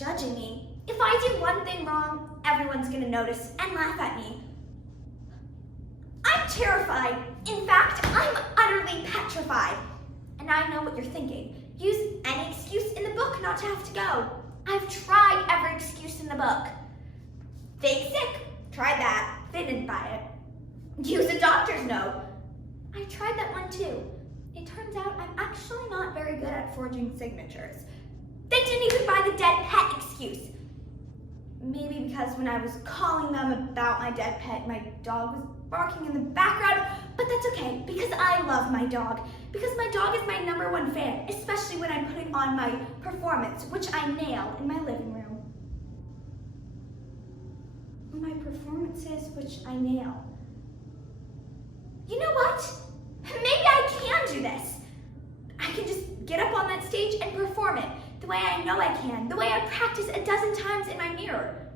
judging me. If I do one thing wrong, everyone's gonna notice and laugh at me. I'm terrified. In fact, I'm utterly petrified. And I know what you're thinking. Use any excuse in the book not to have to go. I've tried every excuse in the book. Fake sick, tried that. They didn't buy it. Use a doctor's note. I tried that one too. It turns out I'm actually not very good at forging signatures. They didn't even buy the dead pet excuse. Maybe because when I was calling them about my dead pet, my dog was barking in the background, but that's okay because I love my dog. Because my dog is my #1 fan, especially when I'm putting on my performance, which I nail in my living room. My performances, which I nail. You know what? Maybe I can do this. I can just get up on that stage and perform it the way I know I can, the way I practice a dozen times in my mirror.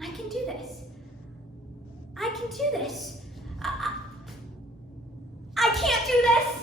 I can do this. I can do this. I can't do this.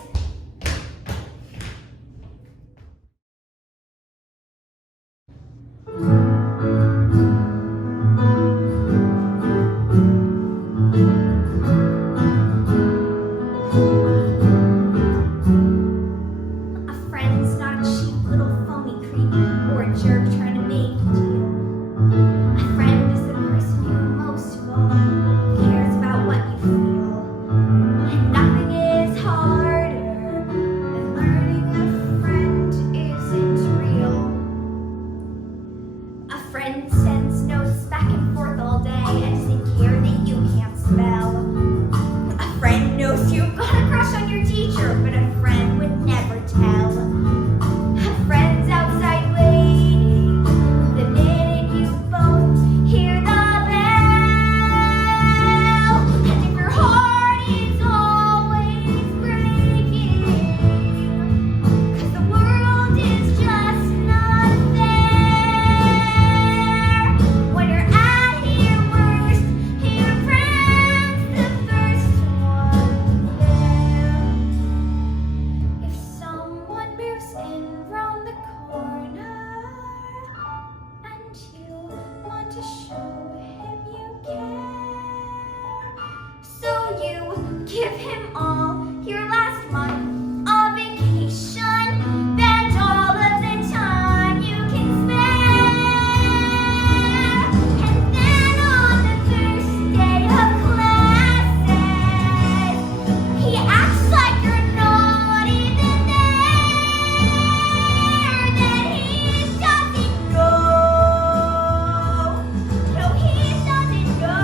Give him all your last month of vacation, and all of the time you can spare. And then on the first day of classes, he acts like you're not even there. That he doesn't know. No, he doesn't know.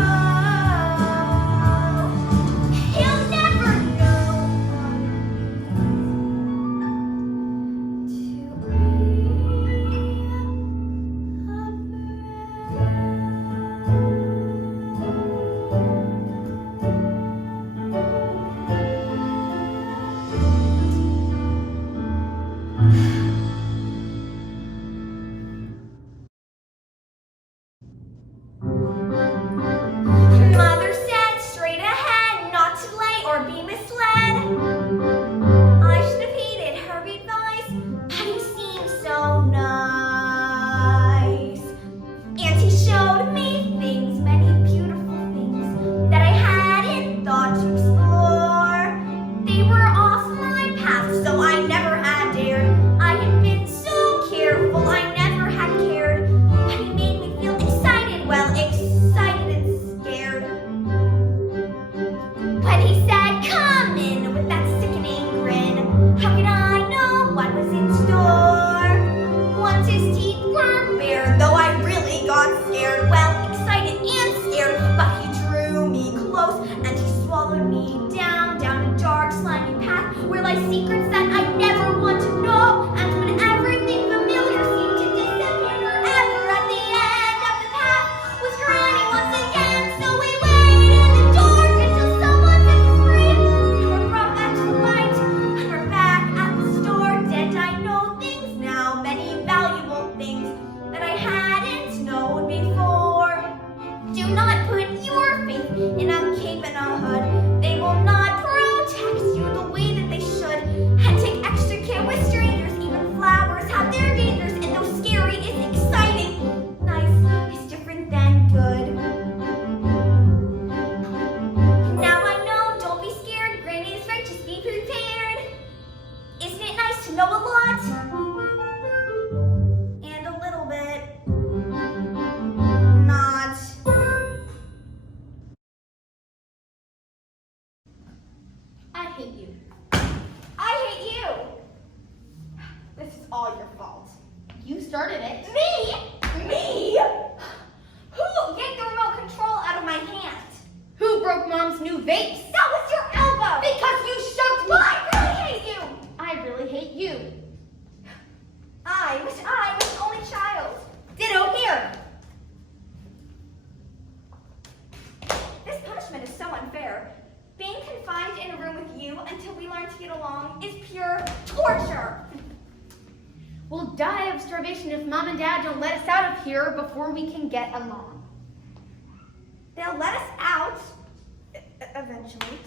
Mother said straight ahead, not to delay or be misled. I should have heeded her advice, but he seemed so nice. And he showed me things, many beautiful things, that I hadn't thought to explore. They were off my path, so I never had dared. I had been so careful, I never had cared. But he made me feel excited, well, excited and scared. When he said, come in, with that sickening grin, how could I know what was in store? Once his teeth were bare, though I really got scared, well, excited and scared, but he drew me close, and he swallowed me down a dark, slimy path, where lie secrets that I never want to know, and when everything familiar seemed to disappear forever, at the end of the path was grinding once again, so we waited in the dark until someone set us free, and we're brought back to the light, and we're back at the store, and I know things now, many valuable things that I hadn't known before. Do not put your faith in a cape and a hood. They will not protect you the way that they should. And take extra care with strangers. Even flowers have their dangers, and though scary is hate you. I hate you. This is all your fault. You started it. Me? Me? Who yanked the remote control out of my hand? Who broke Mom's new vase? That was your elbow! Because you shoved me. Well, I really hate you! I really hate you. I wish I was the only child. Ditto here. This punishment is so unfair. Being confined in a room with you until we learn to get along is pure torture. We'll die of starvation if Mom and Dad don't let us out of here before we can get along. They'll let us out eventually.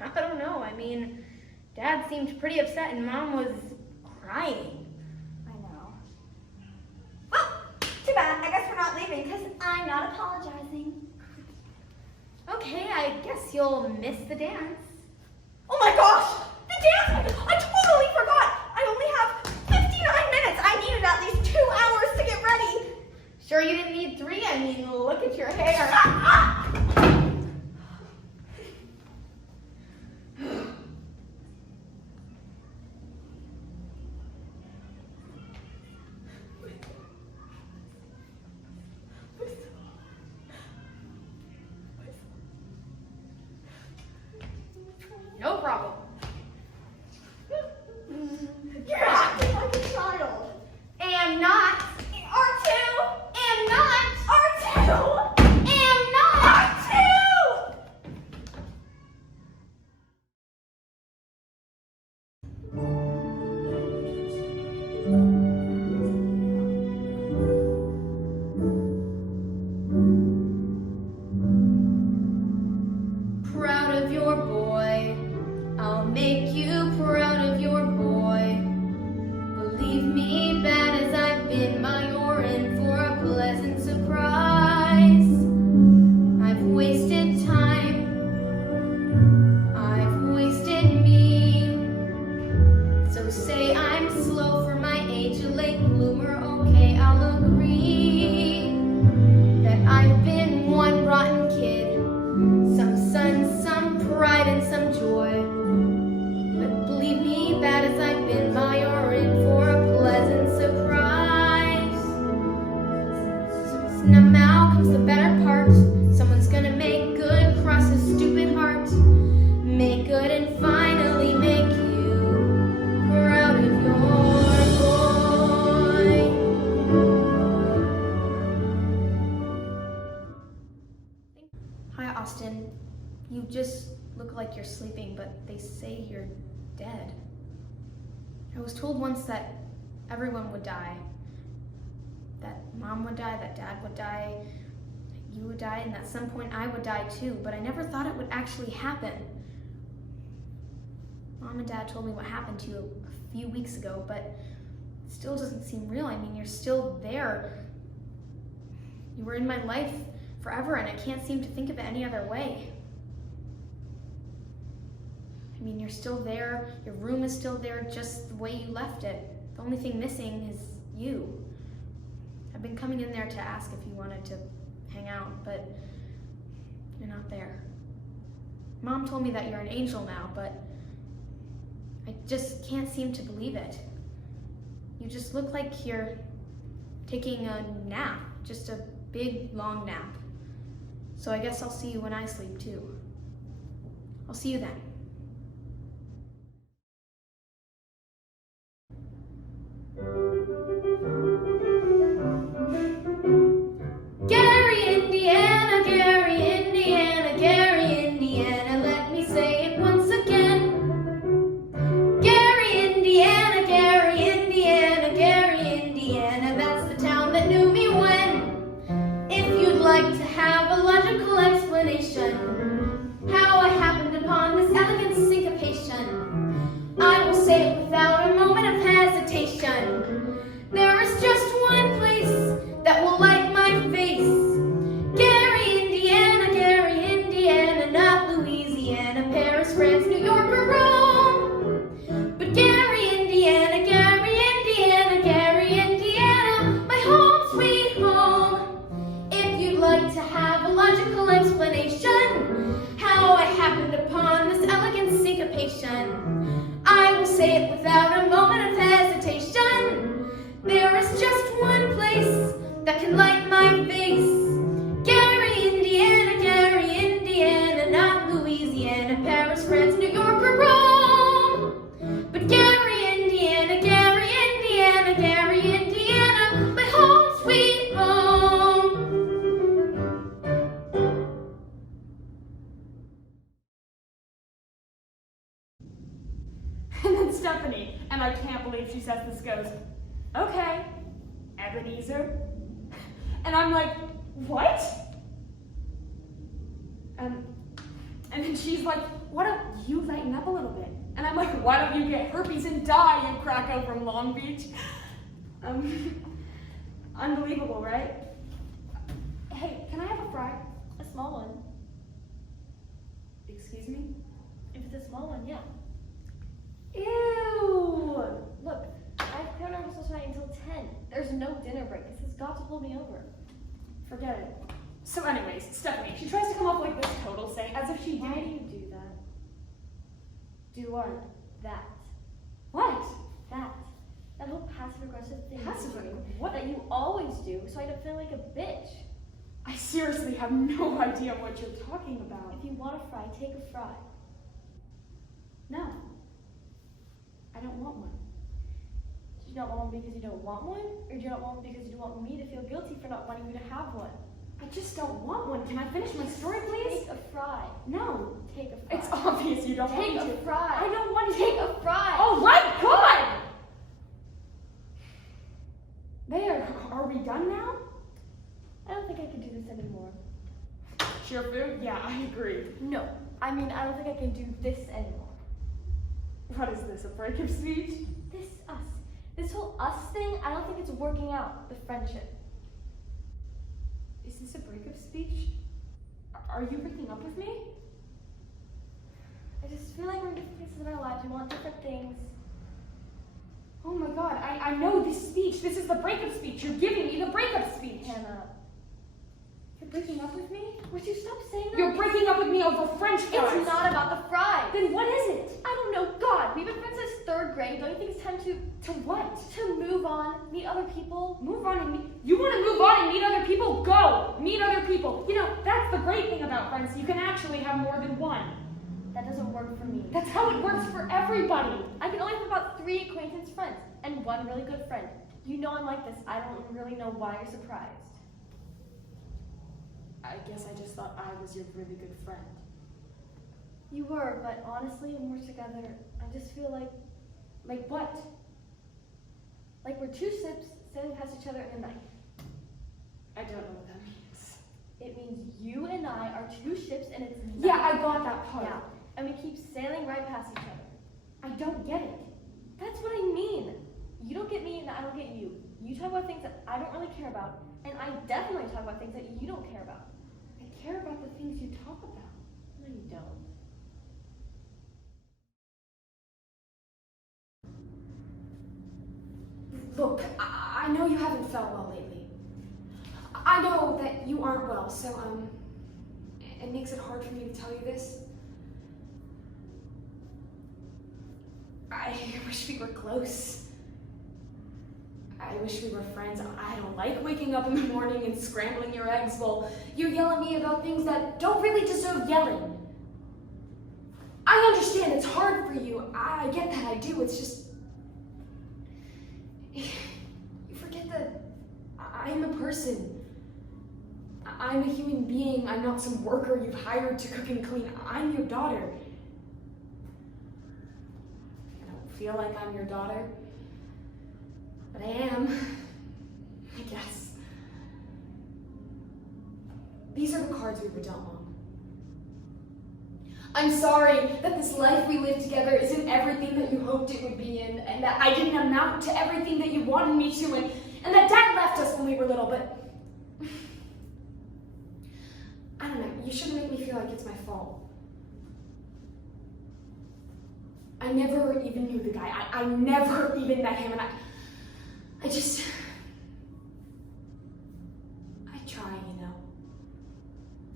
I don't know. I mean, Dad seemed pretty upset and Mom was crying. I know. Well, too bad. I guess we're not leaving because I'm not apologizing. Okay, I guess you'll miss the dance. Oh my gosh! The dance! I totally forgot! I only have 59 minutes. I needed at least 2 hours to get ready. Sure you didn't need 3? I mean, look at your hair. Shut up! No problem. You're acting like a child. Am not. R2! Am not. R2! Am not. R2! Proud of your boy. I'll make you proud of your boy. Believe me, bad as I've been, you're in for a pleasant surprise. I've wasted time. I've wasted me. So say I'm slow for my age, a late bloomer. Okay, I'll agree that I've been one rotten kid. Some sun, some pride, and some joy. But believe me, bad as I've been, you're in for a pleasant surprise. So now comes the better part. Someone's gonna make good across a stupid heart. Make good and finally make you proud of your boy. Hi, Austin. You just look like you're sleeping, but they say you're dead. I was told once that everyone would die. That Mom would die, that Dad would die, that you would die, and at some point I would die too, but I never thought it would actually happen. Mom and Dad told me what happened to you a few weeks ago, but it still doesn't seem real. I mean, you're still there. You were in my life forever, and I can't seem to think of it any other way. I mean, you're still there, your room is still there just the way you left it. The only thing missing is you. I've been coming in there to ask if you wanted to hang out, but you're not there. Mom told me that you're an angel now, but I just can't seem to believe it. You just look like you're taking a nap, just a big, long nap. So I guess I'll see you when I sleep too. I'll see you then. Gary, Indiana, Gary, Indiana, Gary, Indiana, let me say it once again. Gary, Indiana, Gary, Indiana, Gary, Indiana, that's the town that knew me when. If you'd like to have a logical explanation how I happened upon this elegant then Stephanie, and I can't believe she says this, goes, okay, Ebenezer. And I'm like, what? And then she's like, why don't you lighten up a little bit? And I'm like, why don't you get herpes and die, you cracko from Long Beach? Unbelievable, right? Hey, can I have a fry? A small one. Excuse me? If it's a small one, yeah. Ew! Look, I have piano rehearsal tonight until 10. There's no dinner break. This has got to pull me over. Forget it. So anyways, Stephanie, she tries to come up like this total saying as if she Why do didn't you do that? do what? That. What? That. That whole passive-aggressive thing Passive you do, what? that you always do, so I don't feel like a bitch. I seriously have no idea what you're talking about. If you want a fry, take a fry. No. I don't want one. Do you not want one because you don't want one? Or do you not want one because you don't want me to feel guilty for not wanting you to have one? I just don't want one. Can I finish my story, please? Take a fry. No. Take a fry. It's obvious you don't Take want me a to. fry. I don't want to. Take a fry. Oh my God! There. Are we done now? I don't think I can do this anymore. Share food? Yeah, I agree. No. I mean, I don't think I can do this anymore. What is this, a breakup speech? This us. This whole us thing, I don't think it's working out, the friendship. Is this a breakup speech? Are you breaking up with me? I just feel like we're in different places in our lives. We want different things. Oh my God, I know this speech. This is the breakup speech. You're giving me the breakup speech. Hannah, You're breaking up with me? would you stop saying that? You're breaking up with me over French fries. It's not about the fries. Then what is it? I don't know. God, we've been friends since 3rd grade. Don't you think it's time to what? move on, meet other people? Move on and meet. You want to move on and meet other people? Go! Meet other people. You know, that's the great thing about friends. You can actually have more than one. That doesn't work for me. That's how it works for everybody. I can only have about 3 acquaintance friends and 1 really good friend. You know I'm like this. I don't really know why you're surprised. I guess I just thought I was your really good friend. You were, but honestly, when we're together, I just feel like what? like we're 2 ships sailing past each other in the night. I don't know what that means. It means you and I are 2 ships and it's night. Yeah, I got that part. Yeah, and we keep sailing right past each other. I don't get it. That's what I mean. You don't get me and I don't get you. You talk about things that I don't really care about, and I definitely talk about things that you don't care about. I care about the things you talk about. No, you don't. Look, I know you haven't felt well lately. I know that you aren't well, so, it makes it hard for me to tell you this. I wish we were close. I wish we were friends. I don't like waking up in the morning and scrambling your eggs while you yell at me about things that don't really deserve yelling. I understand it's hard for you. I get that, I do. It's just... You forget that I'm a person. I'm a human being. I'm not some worker you've hired to cook and clean. I'm your daughter. I don't feel like I'm your daughter, but I am, I guess. These are the cards we were dealt, Mom. I'm sorry that this life we live together isn't everything that you hoped it would be in, and that I didn't amount to everything that you wanted me to, and that Dad left us when we were little, but I don't know, you shouldn't make me feel like it's my fault. I never even knew the guy. I never even met him, and I just, I try, you know.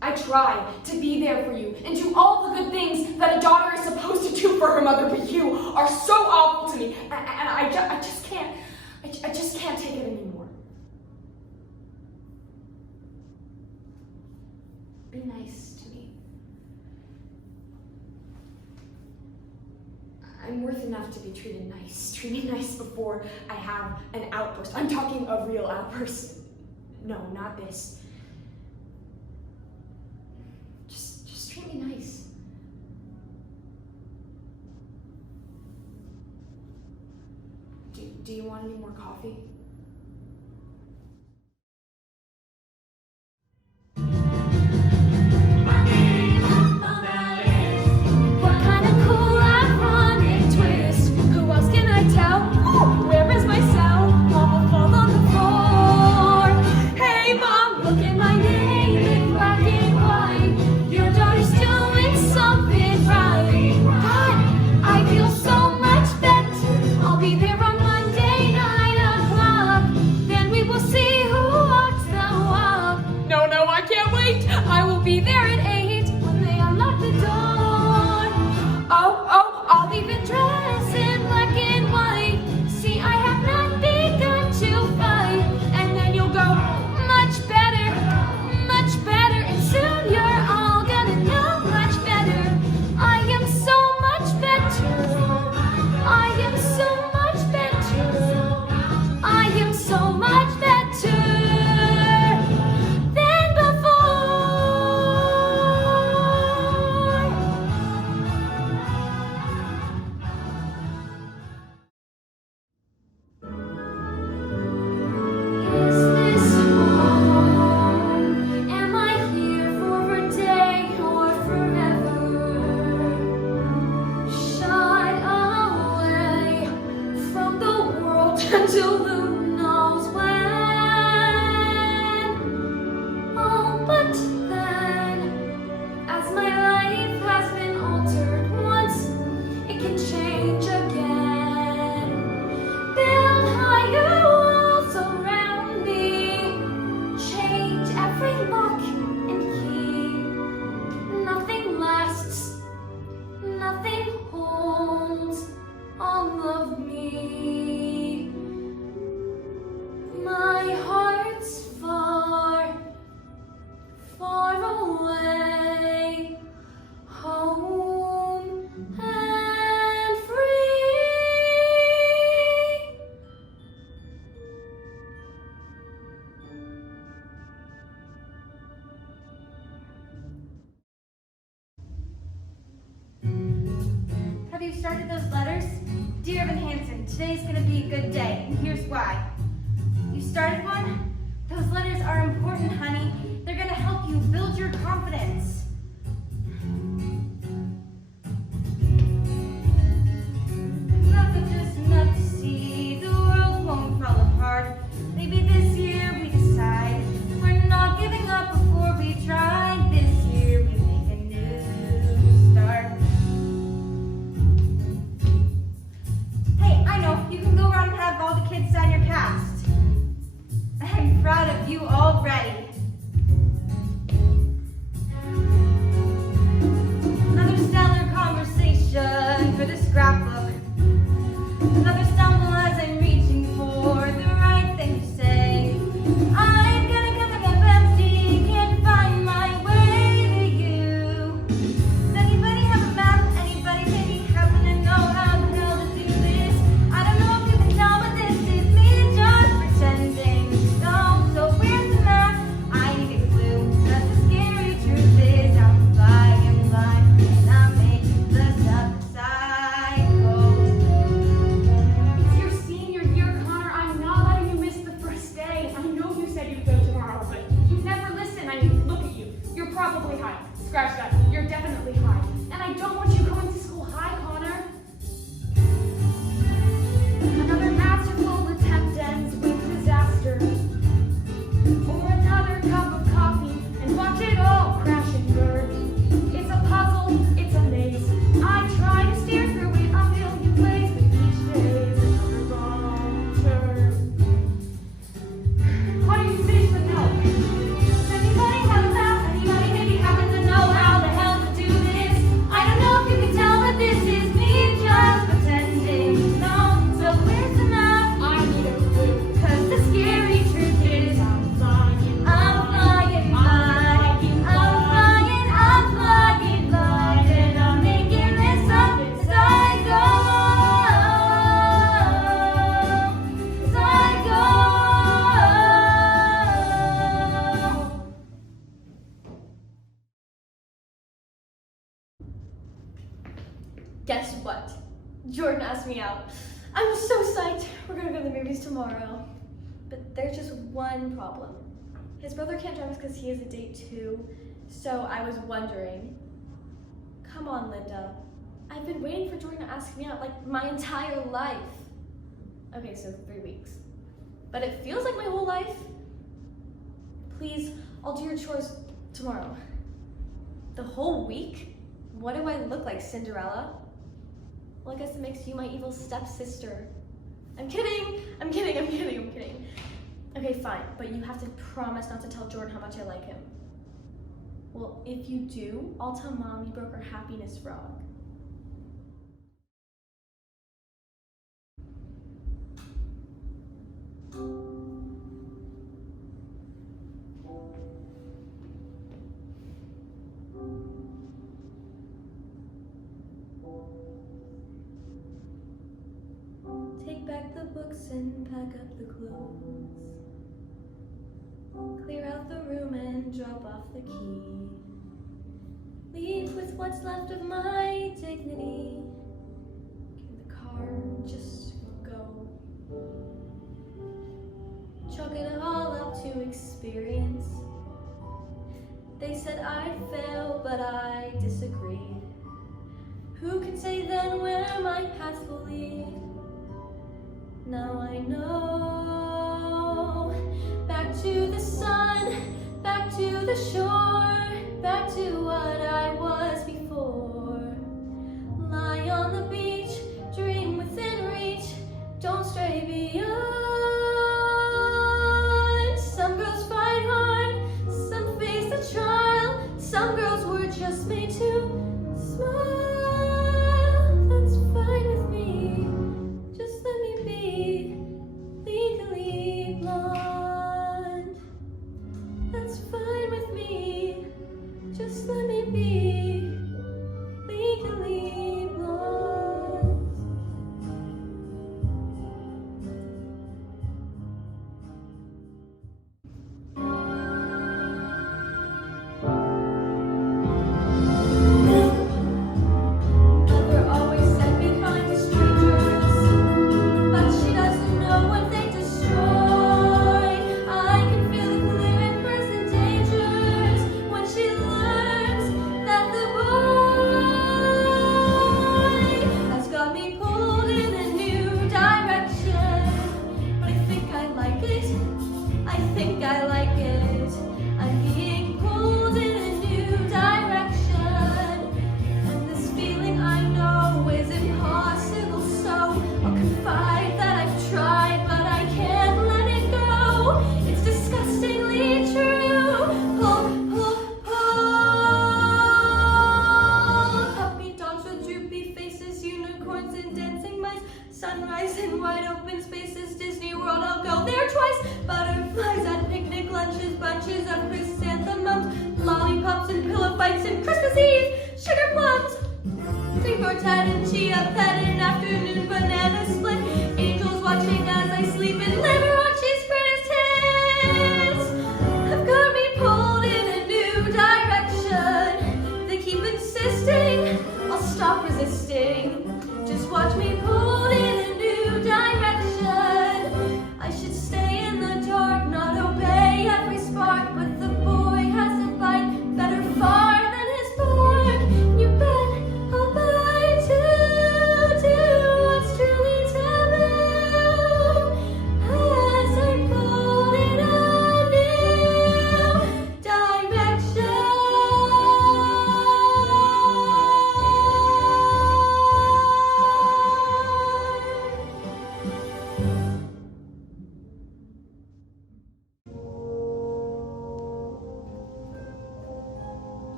I try to be there for you and do all the good things that a daughter is supposed to do for her mother, but you are so awful to me, and I just can't take it anymore. Be nice to me. I'm worth enough to be treated nice. Treat me nice before I have an outburst. I'm talking a real outburst. No, not this. Just treat me nice. Do you want any more coffee? What kind of cool ironic twist? Who else can I tell? Where is my cell? Mom will fall on the floor. Hey mom, look at my name in black and white. Your daughter's doing something right. Dad, I feel so much better. I'll be there on Monday, 9 o'clock. Then we will see who walks the walk. No, I can't wait. I will be there at 8 when they unlock the door. Oh, I'll even dress in black and white. See, I have not begun to fight. And then you'll go much better, and soon you're all gonna know much better. I am so much better. I am so much better. I am so much better than before. Is this home? Am I here for a day or forever? Shut away from the world until who knows when. Oh, but then, as my life has been altered once, it can change again. Build higher walls around me, change every lock and key. Nothing lasts, nothing holds all of me. My heart's far, far away, home and free. Have you started those letters? Dear Evan Hansen, today's gonna be a good day, and here's why. You started one? Those letters are important, honey. They're gonna help you build your confidence. Nothing just enough to see. The world won't fall apart. Maybe this year we decide we're not giving up before we try. This year we make a new start. Hey, I know, you can go around and have all the kids sign your cast. I'm proud of you already. Another stellar conversation for the scrapbook. Another stumble as I'm reaching for the right thing to say. I'm gonna come up empty, can't find my way to you. Does anybody have a map? Anybody maybe happen to know how the hell to do this? I don't know if you can tell, but this is me just pretending. No, so where's the map? I need a clue. But the scary truth is I'm flying blind, and I'm making the cycle. It's your senior year, Connor. I'm not letting you miss the first day. I know you said you'd go tomorrow, but you never listen. I mean, look at you. You're probably high. Scratch that. You're definitely high. And I don't want you going to school high, Connor. Another masterful attempt ends with disaster. Or another cup of coffee and watch it all crash and burn. It's a puzzle, it's a maze. I try to steer through it a million ways, but each day is another wrong turn. Why don't you finish the milk? Does anybody have a map? Anybody maybe happen to know how the hell to do this? I don't know if you can tell, but this is me just pretending. No, so where's the map? I need a clue. 'Cause the scary truth is I'm flying. I'm flying blind. I'm flying blind, and I'm making this up as I go. As I go. Guess what? Jordan asked me out. I'm so psyched. We're gonna go to the movies tomorrow. But there's just one problem. His brother can't drive us because he has a date too. So I was wondering, come on, Linda. I've been waiting for Jordan to ask me out like my entire life. Okay, so 3 weeks. But it feels like my whole life. Please, I'll do your chores tomorrow. The whole week? What do I look like, Cinderella? Well, I guess it makes you my evil stepsister. I'm kidding. Okay, fine, but you have to promise not to tell Jordan how much I like him. Well, if you do, I'll tell Mom you broke her happiness frog. Take back the books and pack up the clothes. Clear out the room and drop off the key. Leave with what's left of my dignity. Give the car, just go. Chalk it all up to experience. They said I'd fail, but I disagreed. Who can say then where my path will lead? Now I know. Back to the sun, back to the shore, back to what I was before. Lie on the beach, dream within reach, don't stray beyond. Some girls fight hard, some face the trial, some girls were just made to smile. That's fine with me, just let me be legally blonde. That's fine with me, just let me be legally blonde.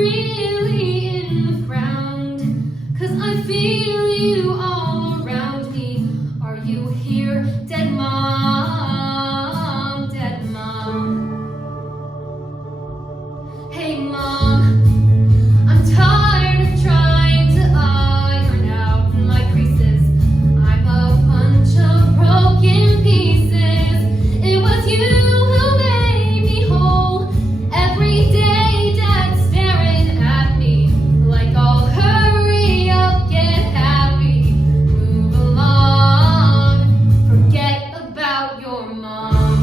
you really in the ground? 'Cause I feel you all around me. Are you here, dead mom, dead mom? Hey mom, I'm tired of trying to iron out my creases. I'm a bunch of broken pieces. It was you who made me whole. Every day Dad's staring at me like I'll hurry up, get happy, move along, forget about your mom.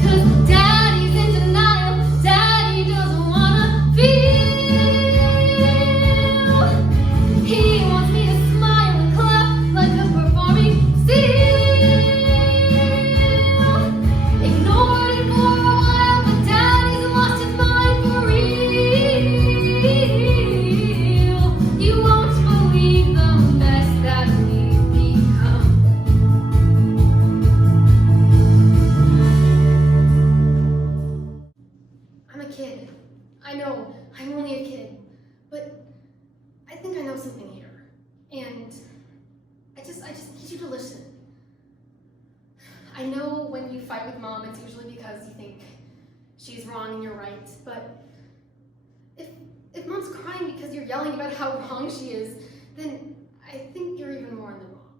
'Cause Daddy's in denial, Daddy doesn't wanna feel. He wants me to smile and clap like a performing seal. Ignored it for a while, but Daddy's lost his mind for real. You won't believe the mess that we've become. I'm a kid. I know, I'm only a kid, but I think I know something here. And I just need you to listen. I know when you fight with mom, it's usually because you think she's wrong and you're right, but if mom's crying because you're yelling about how wrong she is, then I think you're even more in the wrong.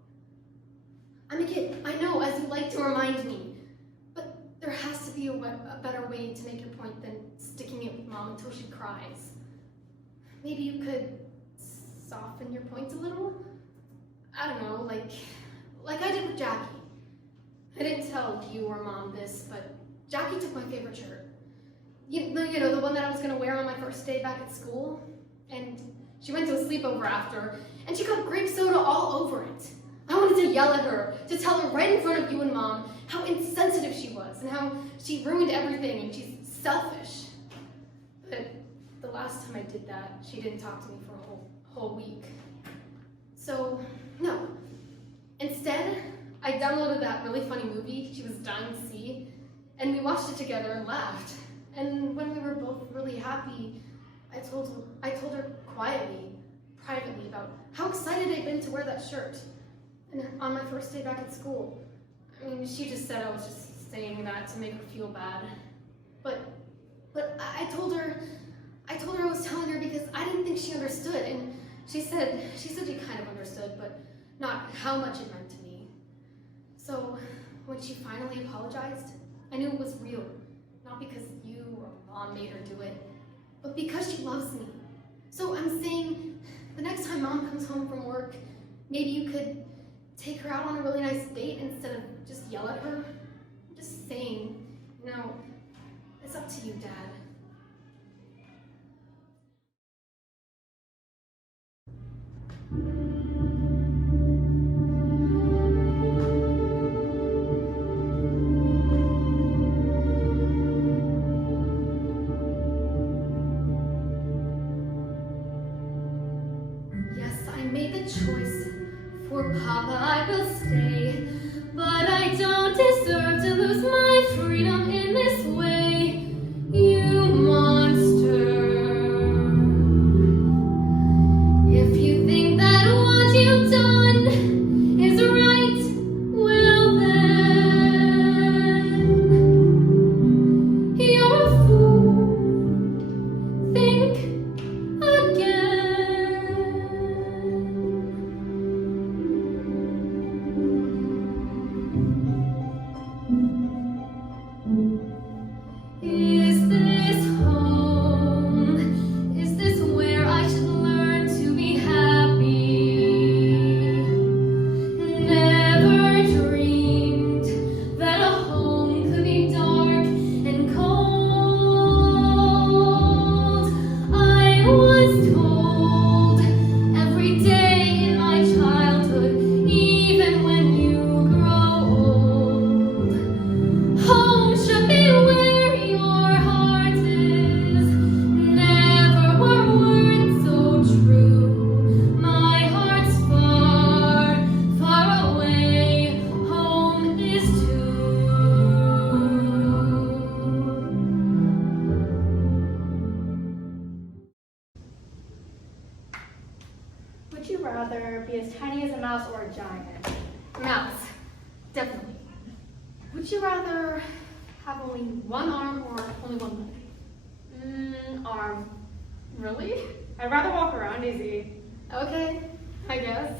I'm a kid, I know, as you like to remind me, but there has to be a better way to make your point than sticking it with mom until she cries. Maybe you could soften your points a little? I don't know, like I did with Jackie. I didn't tell you or mom this, but Jackie took my favorite shirt. You know, the one that I was gonna wear on my first day back at school. And she went to a sleepover after, and she got grape soda all over it. I wanted to yell at her, to tell her right in front of you and mom how insensitive she was, and how she ruined everything, and she's selfish. But the last time I did that, she didn't talk to me for a whole week. So, no. Instead, I downloaded that really funny movie she was dying to see, and we watched it together and laughed. And when we were both really happy, I told her quietly, privately, about how excited I'd been to wear that shirt. And on my first day back at school. I mean, she just said I was just saying that to make her feel bad. But I told her I was telling her because I didn't think she understood, and she said she kind of understood, but not how much it meant to me. So when she finally apologized, I knew it was real, not because you or mom made her do it, but because she loves me. So I'm saying the next time mom comes home from work, maybe you could take her out on a really nice date instead of just yell at her. I'm just saying, it's up to you, Dad. Yes, I made the choice. For Papa, I will stay, but I don't deserve to lose my freedom in this way, you monster. If you think that what you've done is right, well then, you're a fool. Think again. rather be as tiny as a mouse or a giant? Mouse, definitely. Would you rather have only one arm or only one leg? Arm. Really? I'd rather walk around easy. Okay, I guess.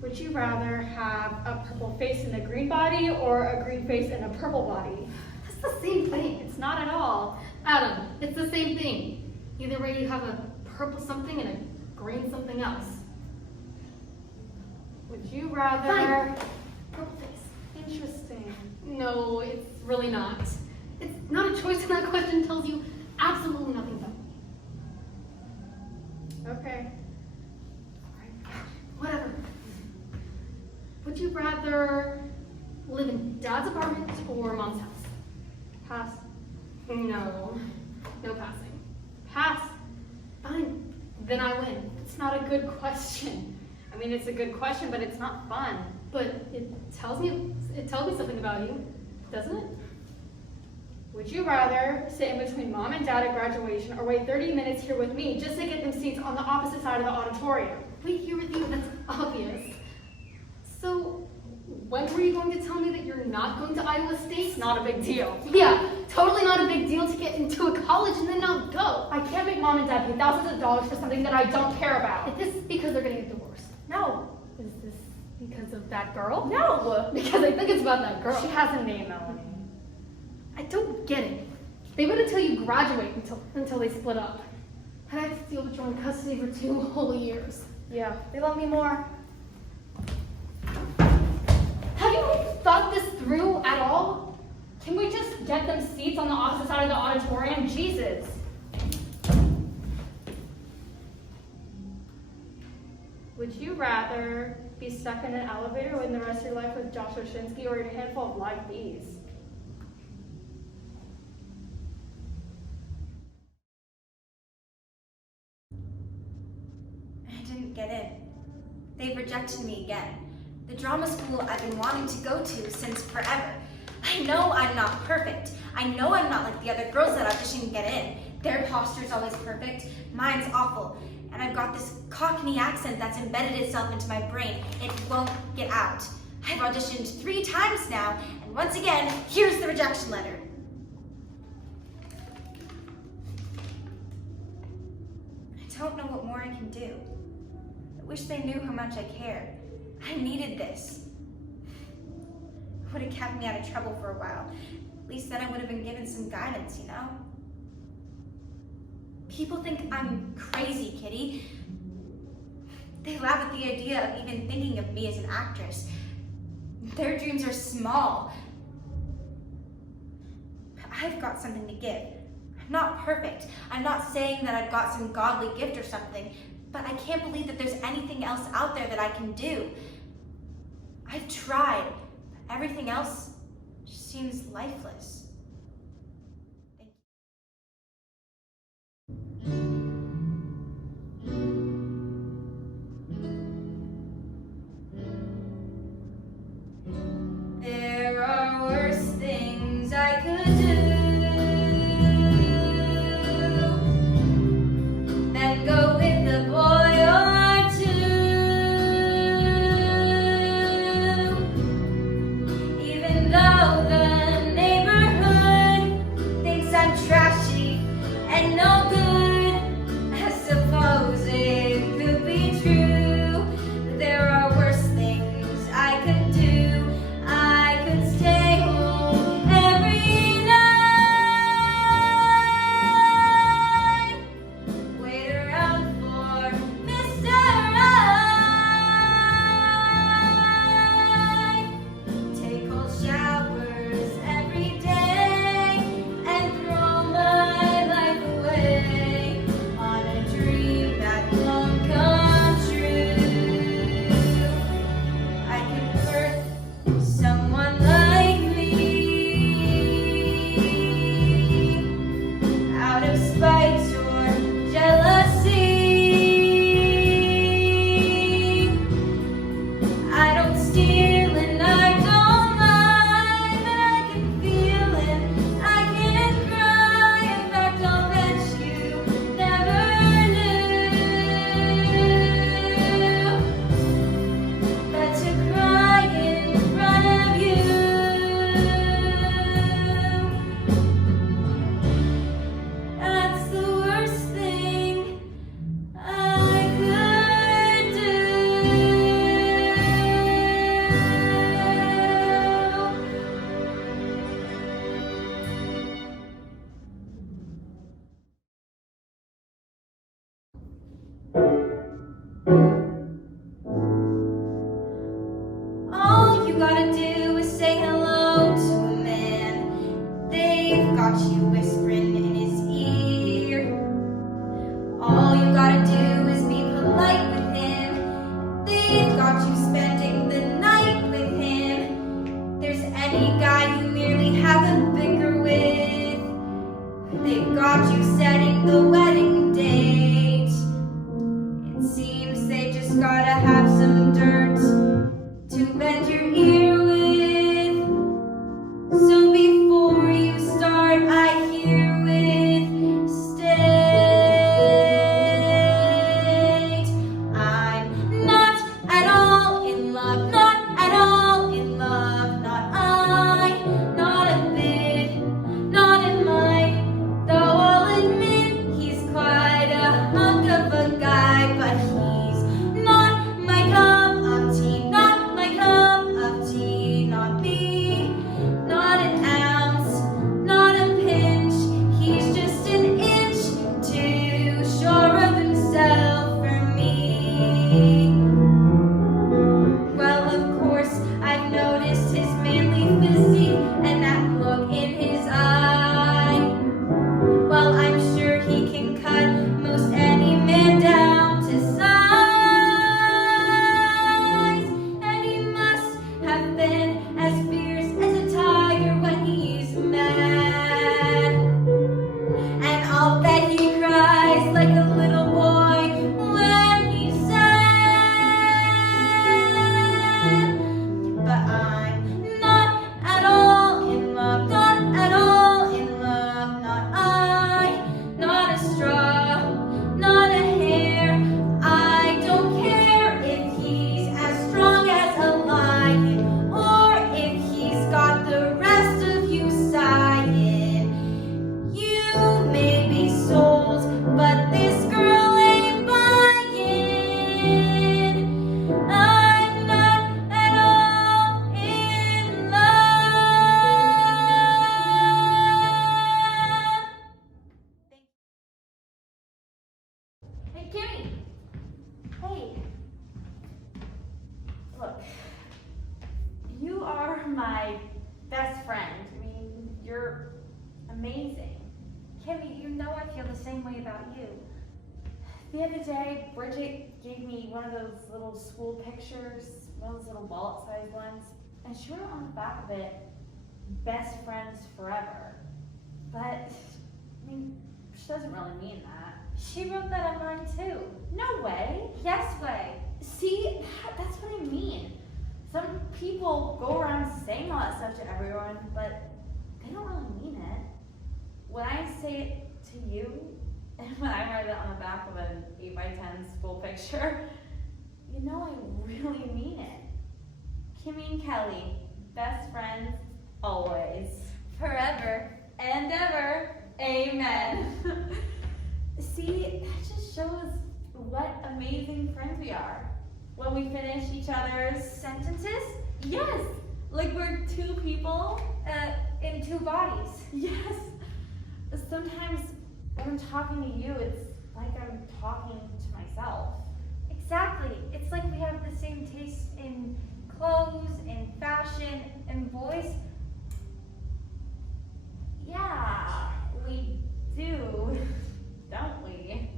Would you rather have a purple face in a green body or a green face in a purple body? That's the same thing. It's not at all. Adam, it's the same thing. Either way, you have a purple something and a green something else. Would you rather... Fine. Purple face. Interesting. No, it's really not. It's not a choice, and that question tells you absolutely nothing about me. Okay. Whatever. Would you rather live in Dad's apartment or Mom's house? Pass. No. No passing. Pass. Fine. Then I win. It's not a good question. I mean, it's a good question, but it's not fun. But it tells me something about you, doesn't it? Would you rather sit in between Mom and Dad at graduation or wait 30 minutes here with me just to get them seats on the opposite side of the auditorium? Wait here with you, that's obvious. So, when were you going to tell me that you're not going to Iowa State? It's not a big deal. Yeah, totally not a big deal to get into a college and then not go. I can't make Mom and Dad pay thousands of dollars for something that I don't care about. Is this because they're getting a divorce? No. Is this because of that girl? No. Because I think it's about that girl. She has a name, Melanie. I don't get it. They wouldn't tell you graduate until they split up. And I had to deal with joint custody for 2 whole years. Yeah, they love me more. Have you thought this through at all? Can we just get them seats on the opposite side of the auditorium? Jesus. Would you rather be stuck in an elevator in the rest of your life with Josh Oshinsky or in a handful of live bees? I didn't get in. They rejected me again. The drama school I've been wanting to go to since forever. I know I'm not perfect. I know I'm not like the other girls that audition and get in. Their posture's always perfect. Mine's awful. And I've got this Cockney accent that's embedded itself into my brain. It won't get out. I've auditioned 3 times now, and once again, here's the rejection letter. I don't know what more I can do. I wish they knew how much I cared. I needed this. It would have kept me out of trouble for a while. At least then I would have been given some guidance, you know? People think I'm crazy, Kitty. They laugh at the idea of even thinking of me as an actress. Their dreams are small. I've got something to give. I'm not perfect. I'm not saying that I've got some godly gift or something, but I can't believe that there's anything else out there that I can do. I've tried, but everything else just seems lifeless. There are worse things I could do than go with a boy or two. Even though the neighborhood setting the wedding date. It seems they just gotta have some dirt to bend your ear with. So before you start, I herewith state I'm not at all in love, not at all in love, not I, not a bit, not in mine. Though I'll admit he's quite a hunk of a guy, but he's not my cup of tea, not my cup of tea, not me. Not an ounce, not a pinch, he's just an inch too sure of himself for me. Well, of course, I've noticed his manly physique and that look in his eye. Well, I'm sure he can cut most any man down to size, and he must have been as fierce as a tiger when he's mad. And I'll bet he cries like a little boy when he's sad. But I'm not at all in love, not at all in love, not I, not a straw, not a hair. I don't care if he's as strong as a lion, or if he's got the rest of you sighing. You may be sold, but this girl ain't buying. I'm not at all in love. Hey, Kimmy. Hey. Look, you are my best friend. I mean, you're amazing. Kimmy, you know I feel the same way about you. The other day, Bridget gave me one of those little school pictures, one of those little wallet-sized ones, and she wrote on the back of it, "Best friends forever." But, I mean, she doesn't really mean that. She wrote that on mine too. No way. Yes way. See, that's what I mean. Some people go around saying all that stuff to everyone, but they don't really mean it. When I say it to you, and when I write it on the back of an 8x10 school picture, you know I really mean it. Kimmy and Kelly, best friends, always. Forever and ever. Amen. See, that just shows what amazing friends we are. When we finish each other's Sentences? yes, like we're two people. In two bodies. Yes. Sometimes when I'm talking to you, it's like I'm talking to myself. Exactly. It's like we have the same taste in clothes, in fashion, and voice. Yeah, we do, don't we?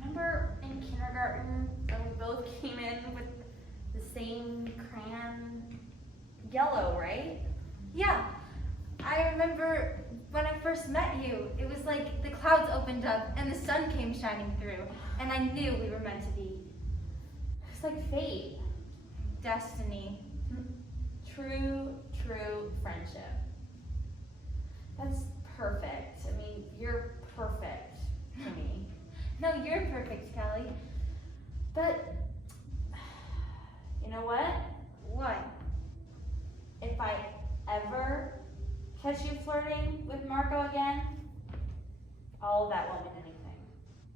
Remember in kindergarten when we both came in with the same crayon? Yellow, right? Yeah. I remember when I first met you, it was like the clouds opened up and the sun came shining through, and I knew we were meant to be. It's like fate. Destiny. True friendship. That's perfect. I mean, you're perfect to me. No, you're perfect, Kelly. But, you know what? What? If I ever catch you flirting with Marco again, all of that won't mean anything.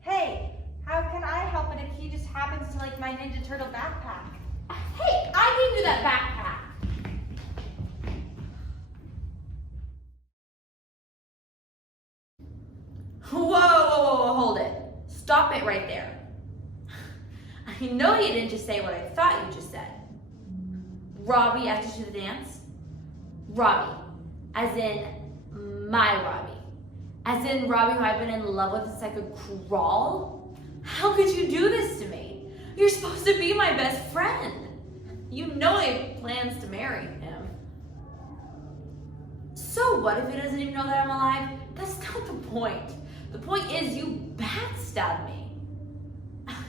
Hey, how can I help it if he just happens to like my Ninja Turtle backpack? Hey, I gave you that backpack. Whoa, hold it. Stop it right there. I know you didn't just say what I thought you just said. Robbie asked you to the dance? Robbie, as in my Robbie. As in Robbie who I've been in love with since I could crawl? How could you do this to me? You're supposed to be my best friend. You know I have plans to marry him. So what if it doesn't even know that I'm alive? That's not the point. The point is you backstabbed me.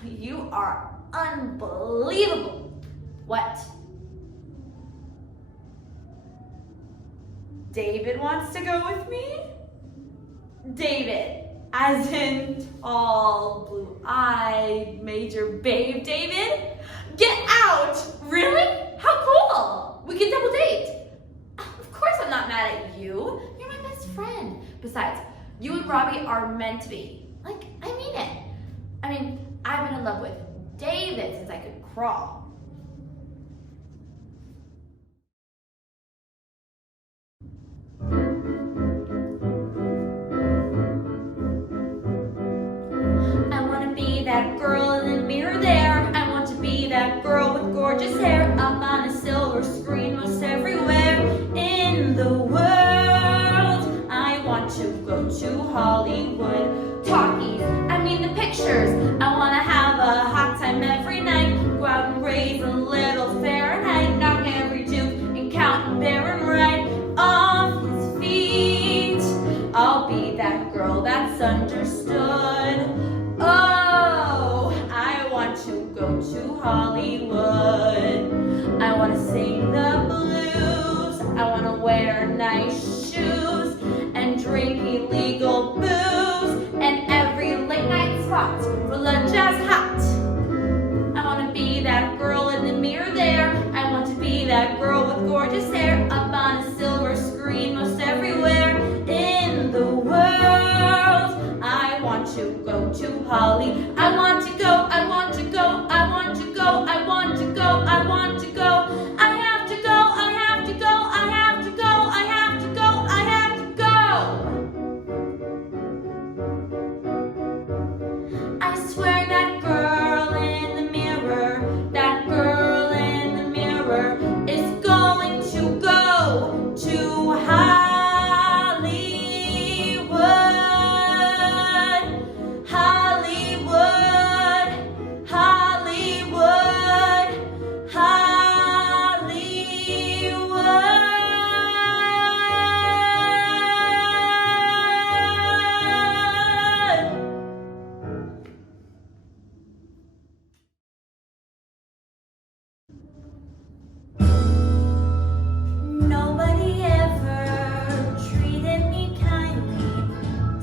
You are unbelievable. What? David wants to go with me? David, as in tall, blue-eyed, major babe David? Get out! Really? How cool! We can double date. Of course I'm not mad at you. You're my best friend. Besides, you and Robbie are meant to be. Like, I mean it. I mean, I've been in love with David since I could crawl. I want to be that girl in the mirror there. I want to be that girl with gorgeous hair up on a silver screen most everywhere in the world. I want to go to Hollywood talkies. I mean the pictures. I want to have a hot time every night. Go out and raise a little Fahrenheit. Knock every Duke and count Baron right off his feet. I'll be that girl that's understood. Oh, I want to go to Hollywood. I want to sing the blues. I want to wear nice shoes and drink illegal booze. And every late night spot for lunch as hot. I want to be that girl in the mirror there. I want to be that girl with gorgeous hair up on a silver screen most everywhere in the world. I want to go to Holly. I want to go, I want to go, I want to go, I want to go, I want to go. I have to go, I have to go, I have to go, I have to go, I have to go. I swear that girl in the mirror, that girl in the mirror is going to go to Hollywood. Nobody ever treated me kindly.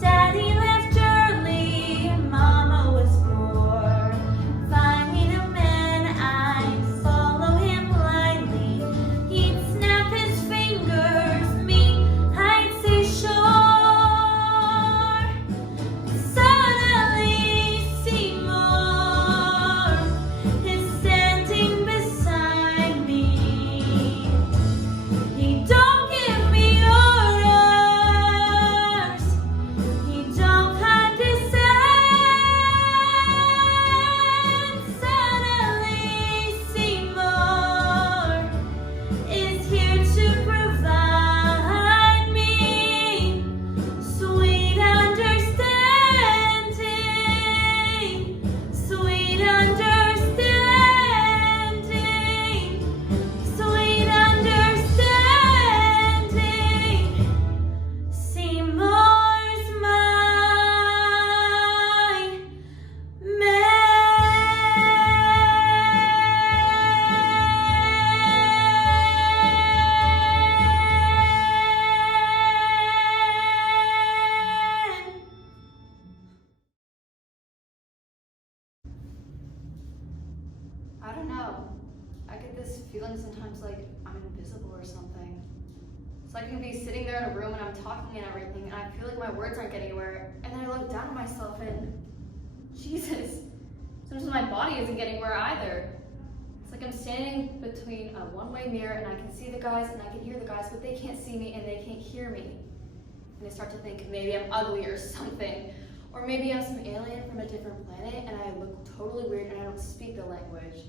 Daddy left early, Mama was poor. Finding a man, I'd follow him blindly. He'd snap his fingers, me, I'd say sure. Suddenly, Seymour is standing beside me. He don't give me orders. He don't condescend. Suddenly, Seymour is here to provide me sweet understanding, sweet understanding. Sweet understanding, Seymour's my man. I don't know. I get this feeling sometimes like I'm invisible or something. It's like I can be sitting there in a room and I'm talking and everything, and I feel like my words aren't getting anywhere. And then I look down at myself and, Jesus, sometimes my body isn't getting anywhere either. It's like I'm standing between a one-way mirror and I can see the guys and I can hear the guys, but they can't see me and they can't hear me. And I start to think maybe I'm ugly or something. Or maybe I'm some alien from a different planet and I look totally weird and I don't speak the language.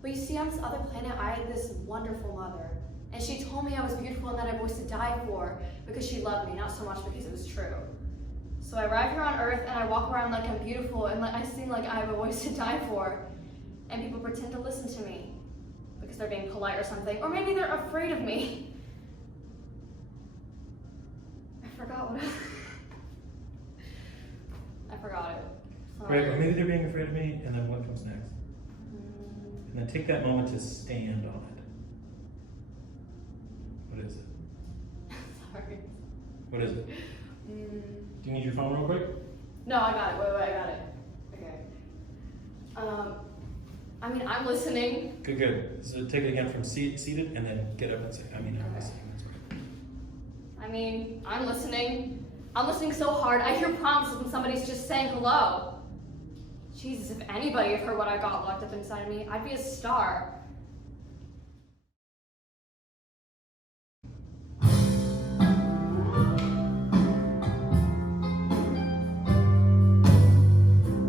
But you see, on this other planet, I had this wonderful mother. And she told me I was beautiful and that I was to die for because she loved me, not so much because it was true. So I arrive here on Earth and I walk around like I'm beautiful and like I seem like I have a voice to die for. And people pretend to listen to me because they're being polite or something. Or maybe they're afraid of me. forgot what I forgot it. Right, or maybe they're being afraid of me, and then what comes next? Mm, And then take that moment to stand on it. What is it? sorry. What is it? Mm, Do you need your phone real quick? no, I got it. Wait, I got it. Okay. I mean, I'm listening. Good, good. So take it again from seated, and then get up and say, I'm Okay. listening. That's right. I mean, I'm listening. I'm listening so hard. I hear promises when somebody's just saying hello. Jesus, if anybody had heard what I got locked up inside of me, I'd be a star.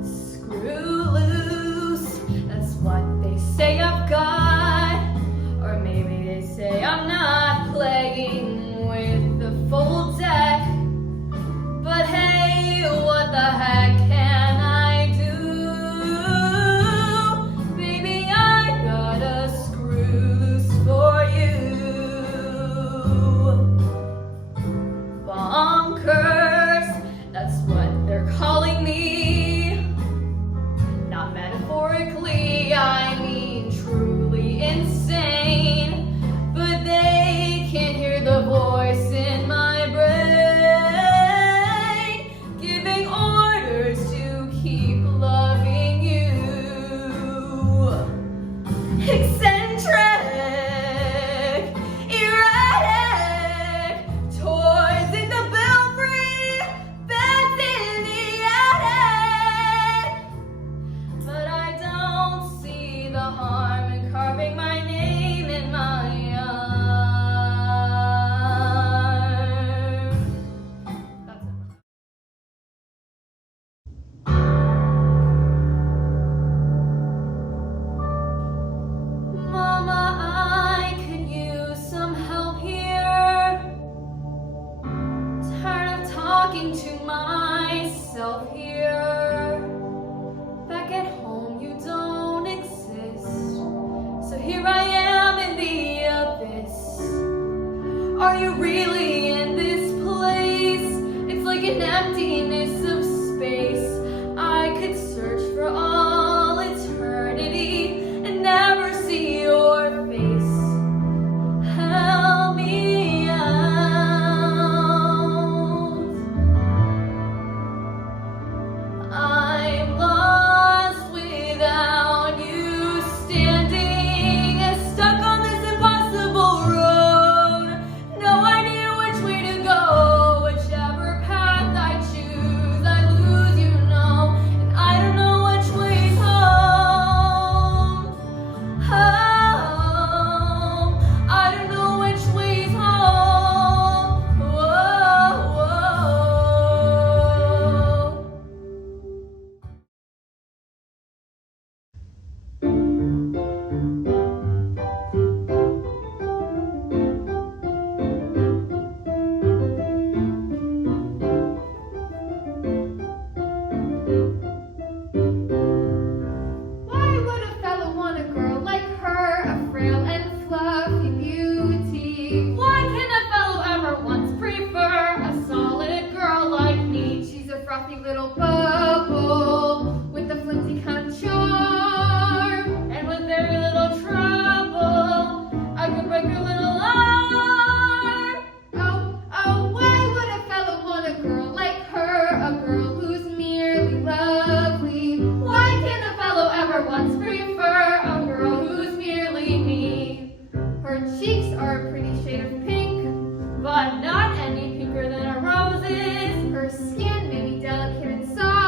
Screw loose, that's what they say I've got. Or maybe they say I'm not playing with the full deck. But hey, what the heck can I do? Baby, I got a screw loose for you. Bonkers, that's what they're calling me. Not metaphorically, I mean truly insane. But they can't hear the voice in my brain, giving orders to keep loving you. Eccentric, erratic, toys in the belfry, beds in the attic. But I don't see the harm in carving my name in my arm. That's it. Mama, I could use some help here. Tired of talking to myself here. Back at home, you don't exist. So here I am in the abyss. Are you really in this place? It's like an emptiness of space. I could search for all eternity and never see your face. Help me out. I'm lost without you standing, stuck on this impossible road. No idea which way to go. Whichever path I choose, I lose, you know. And I don't know which way's home. Home. I don't know which way's home. Whoa, whoa. Why would a fellow want a girl like her, a frail and fluffy beauty? Why can a fellow ever once prefer a solid girl like me? She's a frothy little bubble with a flimsy kind of charm, and with very little trouble, I could break her little arm. Oh, why would a fellow want a girl like her, a girl who's merely lovely? Why can a fellow ever once prefer a girl who's merely me? Her cheeks are a pretty shade of pink, but not any pinker than a rose's. Her skin may be delicate and soft,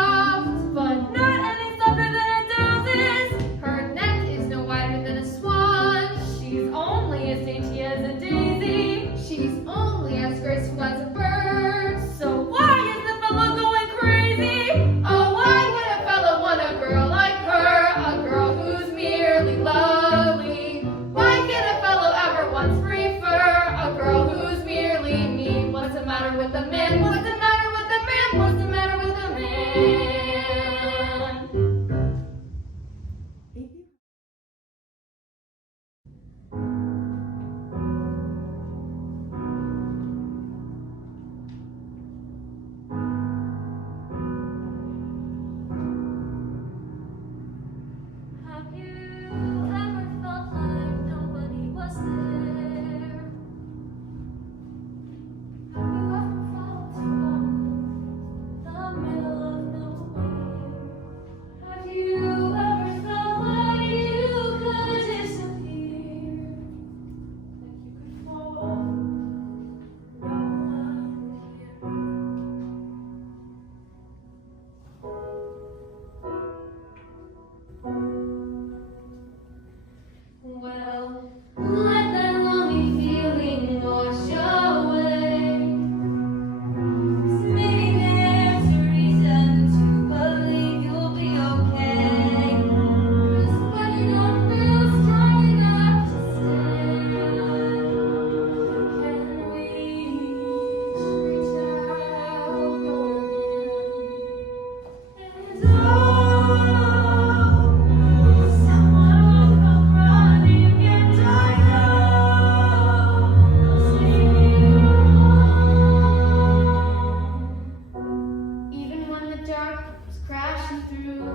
you through.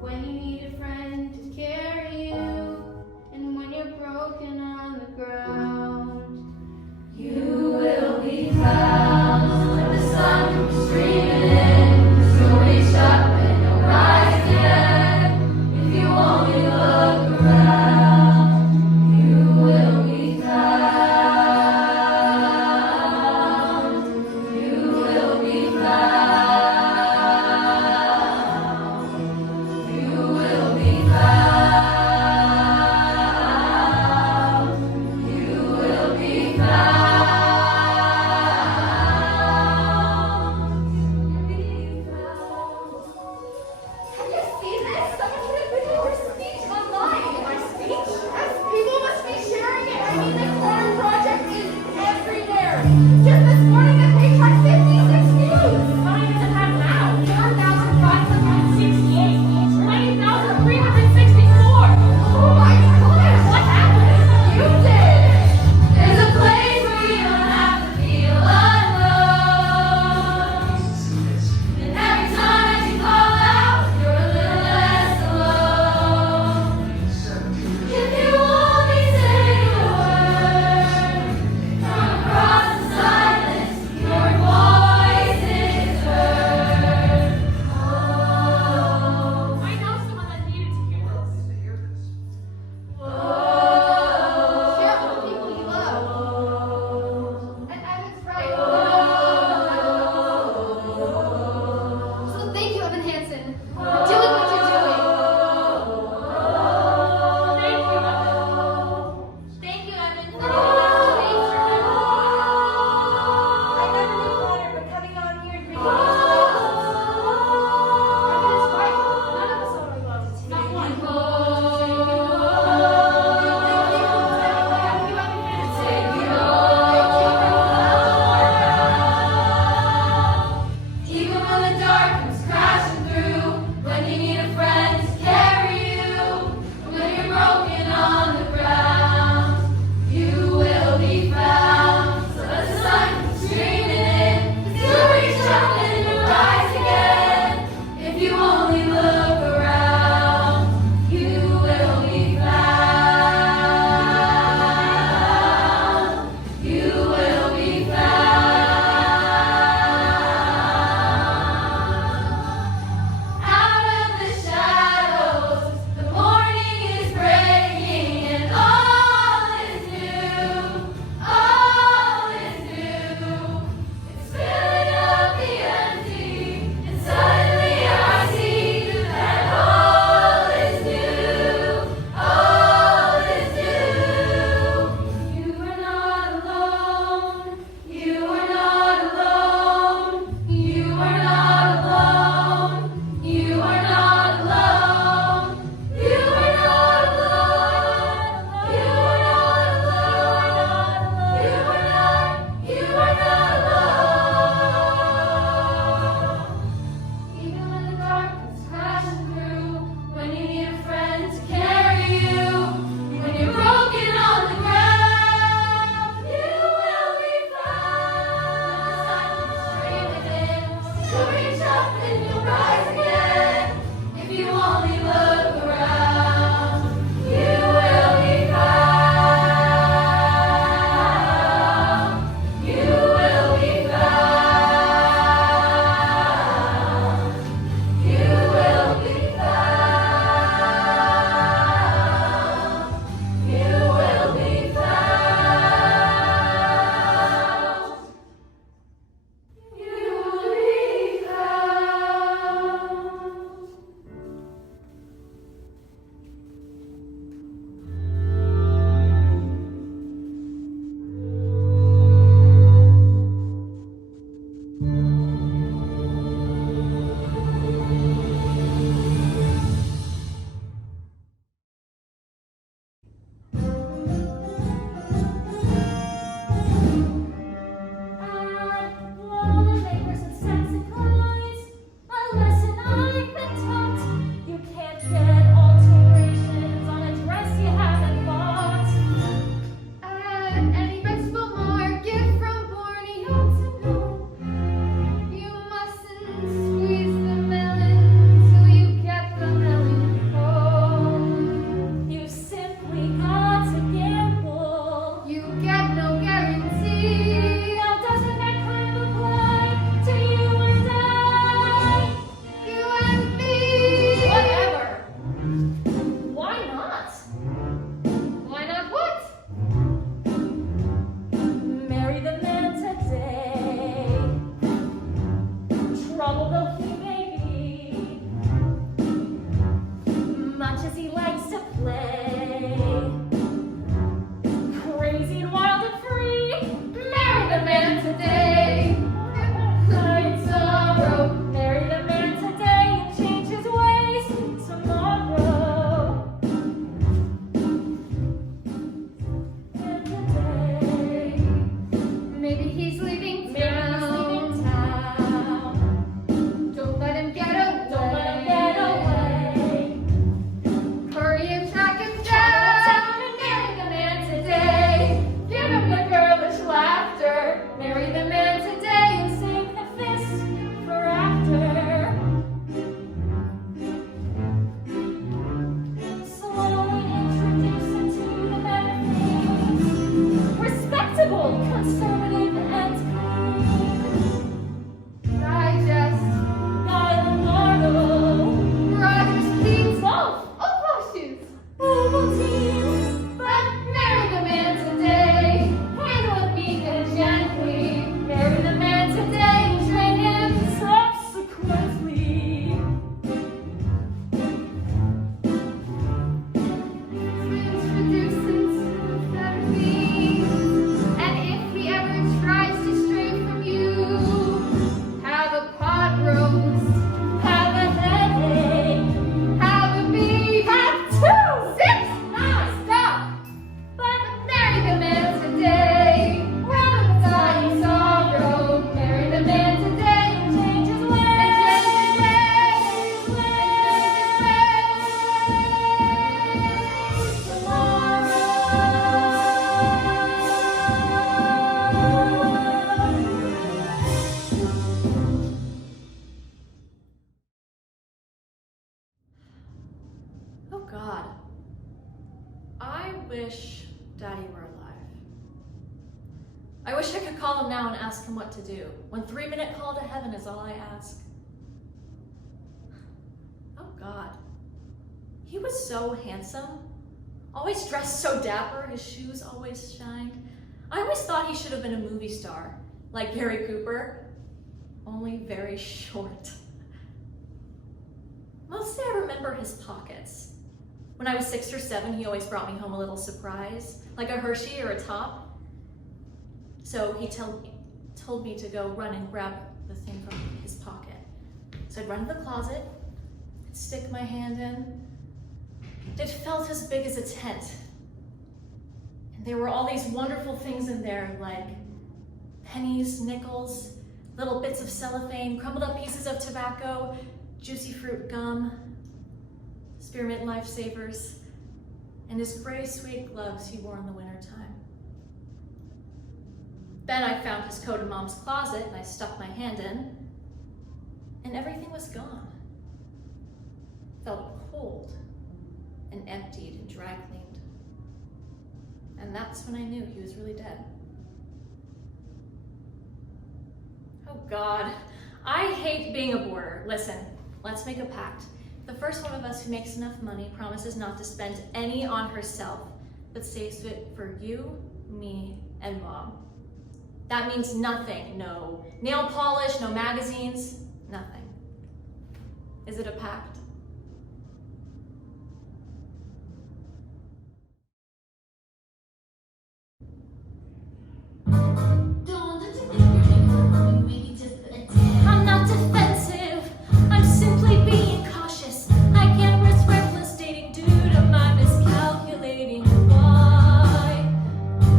When you need a friend to carry you, and when you're broken on the ground, you will be found when the sun comes streaming in. So reach up and you'll rise again. If you only look around, you will be found. You will be found. trouble though he may be. Much as he likes to play, crazy and wild and free, marry the man today. Night sorrow, marry the man today and change his ways tomorrow. And today, Maybe he's leaving maybe he's town. leaving town. Don't let him get away. Don't let him get away. Hurry and track him Down down. and marry the man today. Give him the girlish laughter. Marry the man today and save the fist for after. Slowly introduce him to the better things. Respectable, conservative, and clean. Digest. Guy Leonardo. Rogers, Pete. Wolf. Ovaltine. Ovaltine, but marry the man today. Handle it meek and gently. Marry the man today and train him subsequently. Introduce him to better things. And if he ever tries to stray from you, have a pot roast. Have a headache, Have a baby. have 2, 6, Stop. but marry the man today. Rather than die in sorrow, marry the man today and change his ways. Oh God. I wish Daddy were alive. I wish I could call him now and ask him what to do. 1 3-minute call to heaven is all I ask. Oh God. He was so handsome. Always dressed so dapper, his shoes always shined. I always thought he should have been a movie star, like Gary Cooper, only very short. Mostly I remember his pockets. When I was 6 or 7, he always brought me home a little surprise, like a Hershey or a top. So he told me to go run and grab the thing from his pocket. So I'd run to the closet, I'd stick my hand in. It felt as big as a tent. And there were all these wonderful things in there, like pennies, nickels, little bits of cellophane, crumbled up pieces of tobacco, juicy fruit gum, spearmint lifesavers, and his gray suede gloves he wore in the wintertime. Then I found his coat in Mom's closet and I stuck my hand in, and everything was gone. Felt cold and emptied and dry cleaned. And that's when I knew he was really dead. Oh God, I hate being a boarder. Listen, let's make a pact. The first one of us who makes enough money promises not to spend any on herself, but saves it for you, me, and Mom. That means nothing. No nail polish, no magazines, nothing. Is it a pact? I'm not defensive, I'm simply being cautious. I can't risk reckless dating due to my miscalculating why.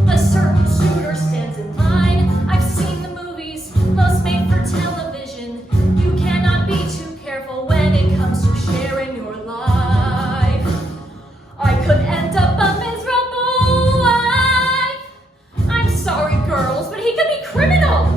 A certain shooter stands in line. I've seen the movies, most made for television. You cannot be too careful when it comes to sharing your life. I could end up a miserable wife. I'm sorry, girls, but he could be criminal.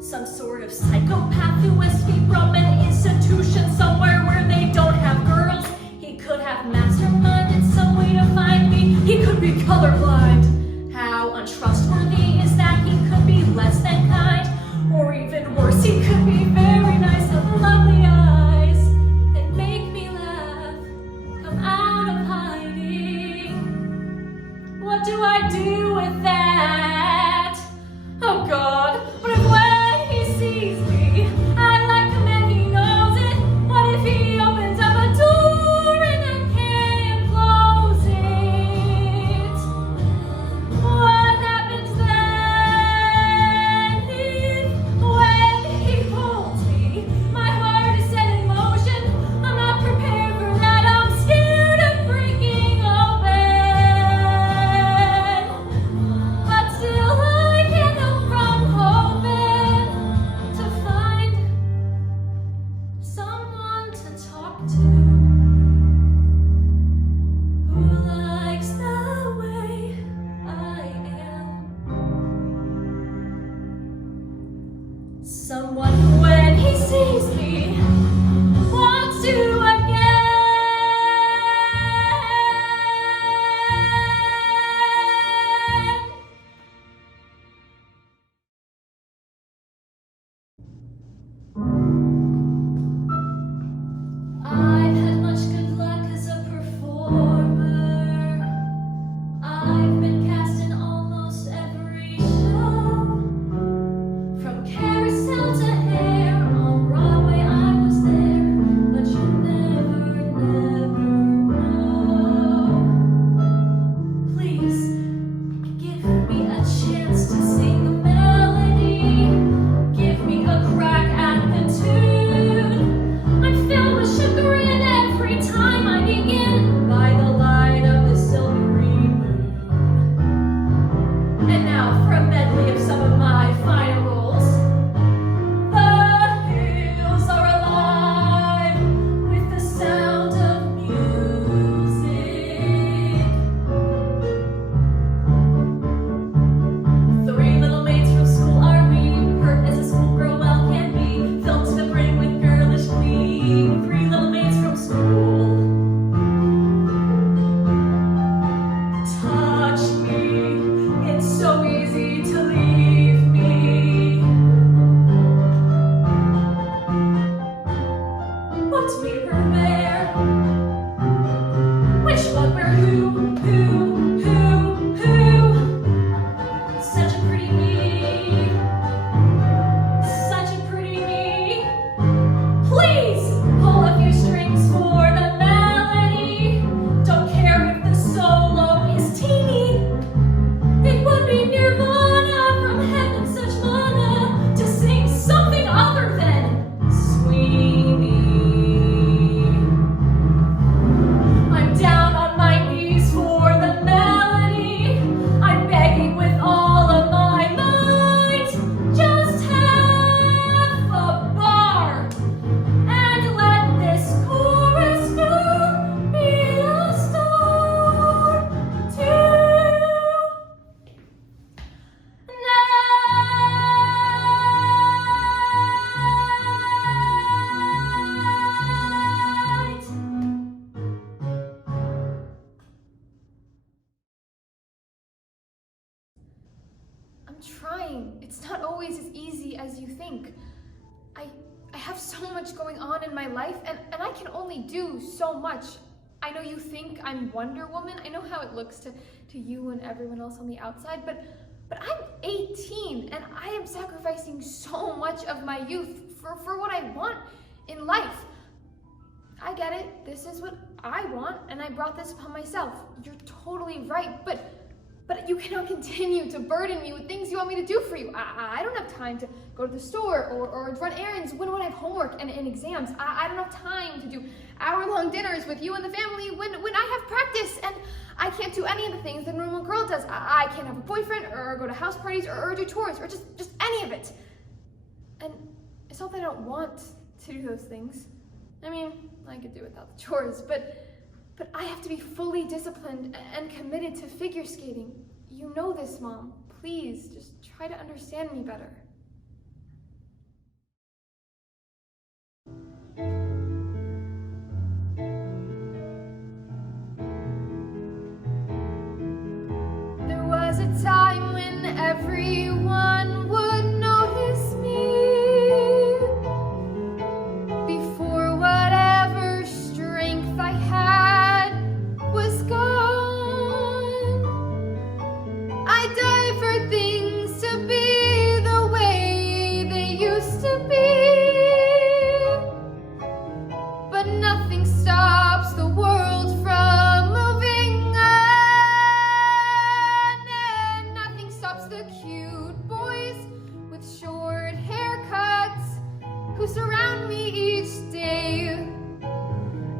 Some sort of psychopath who escaped from an institution somewhere where they don't have girls. He could have masterminded some way to find me. He could be colorblind. How untrustworthy is that? He could be less than kind. Or even worse, he could be very nice, have lovely eyes, and make me laugh, come out of hiding. What do I do with that? Oh God, what if when he sees me, I like him and it's not always as easy as you think. I have so much going on in my life, and I can only do so much. I know you think I'm Wonder Woman. I know how it looks to you and everyone else on the outside, but I'm 18, and I am sacrificing so much of my youth for what I want in life. I get it. This is what I want, and I brought this upon myself. You're totally right, but you cannot continue to burden me with things you want me to do for you. I don't have time to go to the store or run errands when I have homework and exams. I don't have time to do hour-long dinners with you and the family when I have practice, and I can't do any of the things that a normal girl does. I can't have a boyfriend or go to house parties or do chores or just any of it. And it's not that I don't want to do those things. I mean, I could do without the chores, but I have to be fully disciplined and committed to figure skating. You know this, Mom. Please, just try to understand me better. There was a time when everyone would notice me before whatever strength I had was gone. I died for things to be the way they used to be, but nothing stops the world from moving on, and nothing stops the cute boys with short haircuts who surround me each day.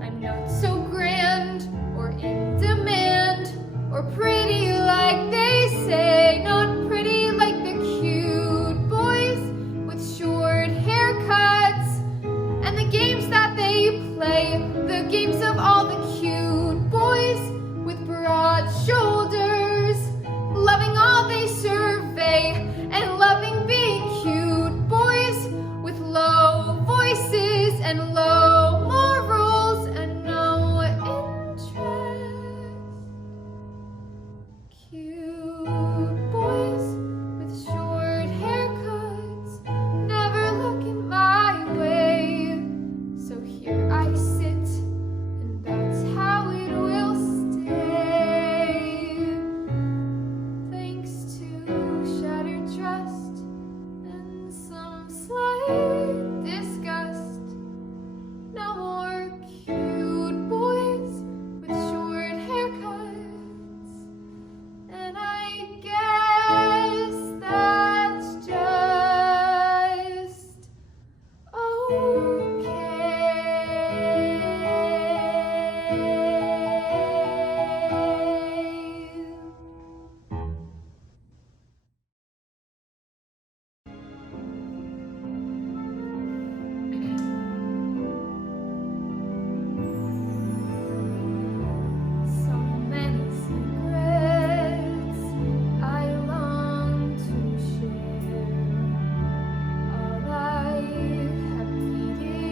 I'm not so grand or in demand or pretty like they say, not pretty like the cute boys with short haircuts and the games that they play, the games of all the cute boys with broad shoulders, loving all they survey and loving being cute boys with low voices and low morals and no interest. Cute boys with short haircuts, never looking my way. So here I sit, and that's how it will stay. Thanks to shattered trust and some slight disgust, no more cute boys with short haircuts. And I guess that's just okay. So many secrets I long to share. All I have needed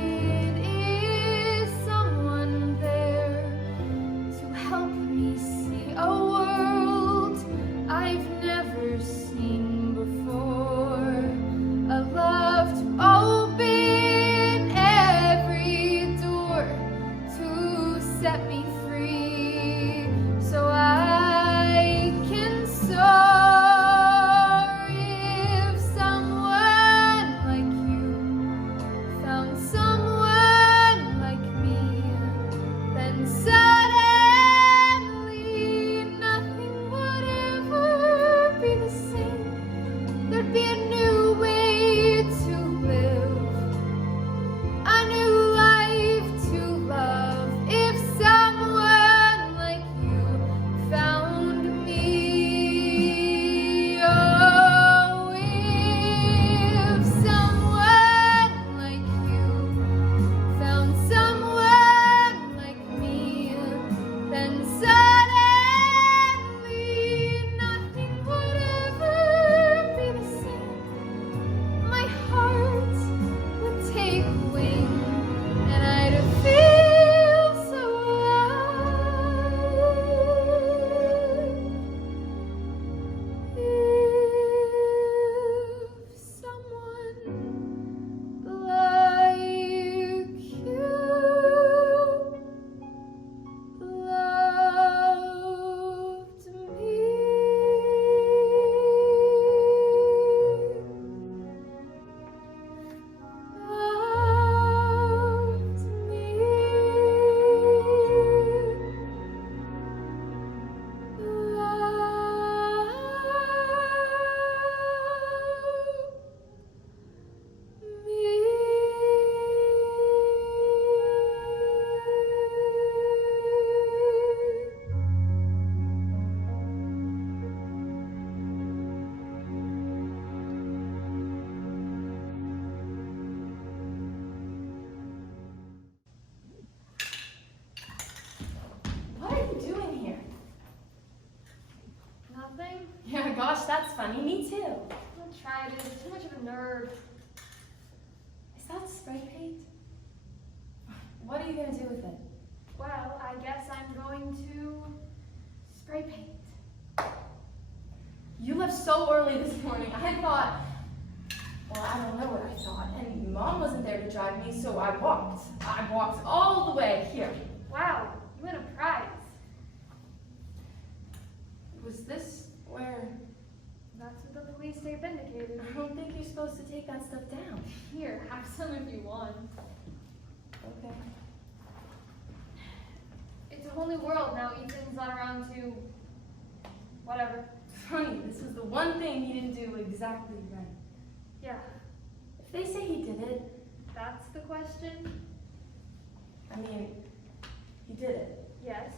honey, me too. Don't try it. You're too much of a nerd. Is that spray paint? What are you gonna do with it? Well, I guess I'm going to spray paint. You left so early this morning. I thought, well, I don't know what I thought. And Mom wasn't there to drive me, so I walked. I walked all the way here. Wow, you win a prize. Was this where? That's what the police say vindicated. I don't think you're supposed to take that stuff down. Here, have some if you want. Okay. It's a whole new world now. Ethan's not around to... whatever. Honey, this was the one thing he didn't do exactly right. Yeah, If they say he did it, that's the question. I mean, he did it. Yes.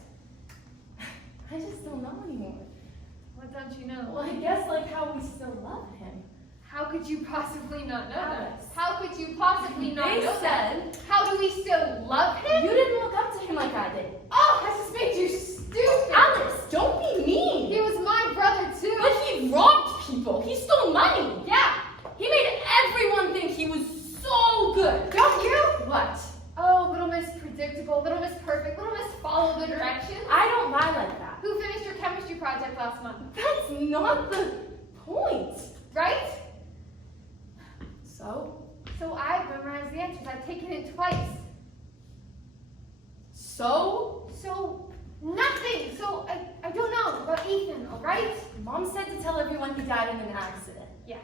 I just don't know anymore. What don't you know? Well, I guess like how we still love him. How could you possibly not know that? Alice. How could you possibly not They know that? said How do we still love him? you didn't look up to him like I did. Oh, that just made you stupid. Alice, don't be mean. He was my brother too. But he robbed people. He stole money. Yeah. He made everyone think he was so good. Don't you? What? Oh, Little Miss Predictable, Little Miss Perfect, Little Miss Follow the Directions. I don't lie like that. Who finished your chemistry project last month? That's not the point. Right? So? So I've memorized the answers. I've taken it twice. So? So nothing. So I don't know about Ethan, all right? Mom said to tell everyone he died in an accident. Yeah.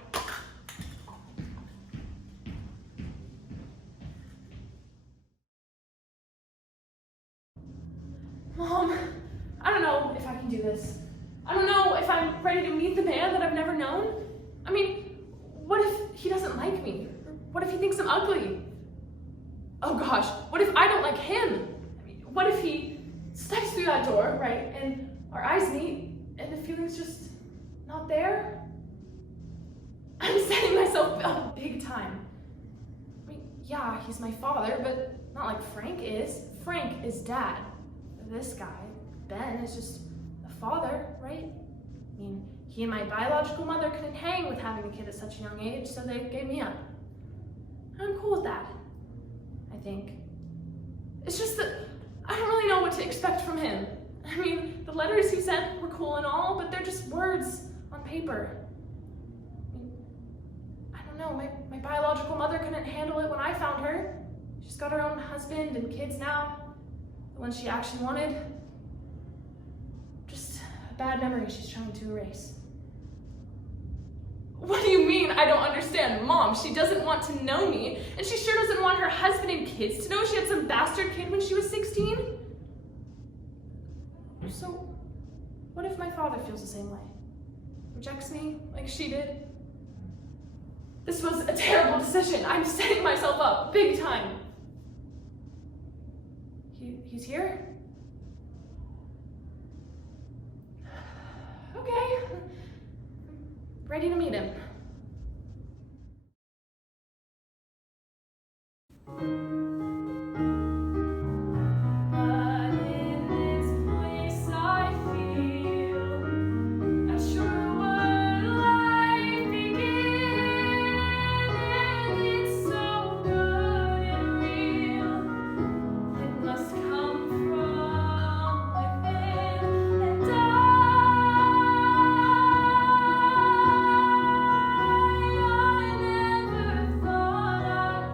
Mom, I don't know if I can do this. I don't know if I'm ready to meet the man that I've never known. I mean, what if he doesn't like me? Or what if he thinks I'm ugly? Oh gosh, what if I don't like him? I mean, what if he steps through that door, right, and our eyes meet, and the feeling's just not there? I'm setting myself up big time. I mean, yeah, he's my father, but not like Frank is. Frank is dad. This guy, Ben, is just a father, right? I mean, he and my biological mother couldn't hang with having a kid at such a young age, so they gave me up. And I'm cool with that, I think. It's just that I don't really know what to expect from him. I mean, the letters he sent were cool and all, but they're just words on paper. I mean, I don't know, my biological mother couldn't handle it when I found her. She's got her own husband and kids now. The one she actually wanted. Just a bad memory she's trying to erase. What do you mean I don't understand? Mom, she doesn't want to know me, and she sure doesn't want her husband and kids to know she had some bastard kid when she was 16? So, what if my father feels the same way? Rejects me like she did? This was a terrible decision. I'm setting myself up big time. He's here? Okay. Ready to meet him. But in this place I feel not sure where life began, and it's so good and real. It must come from within, and I never thought I'd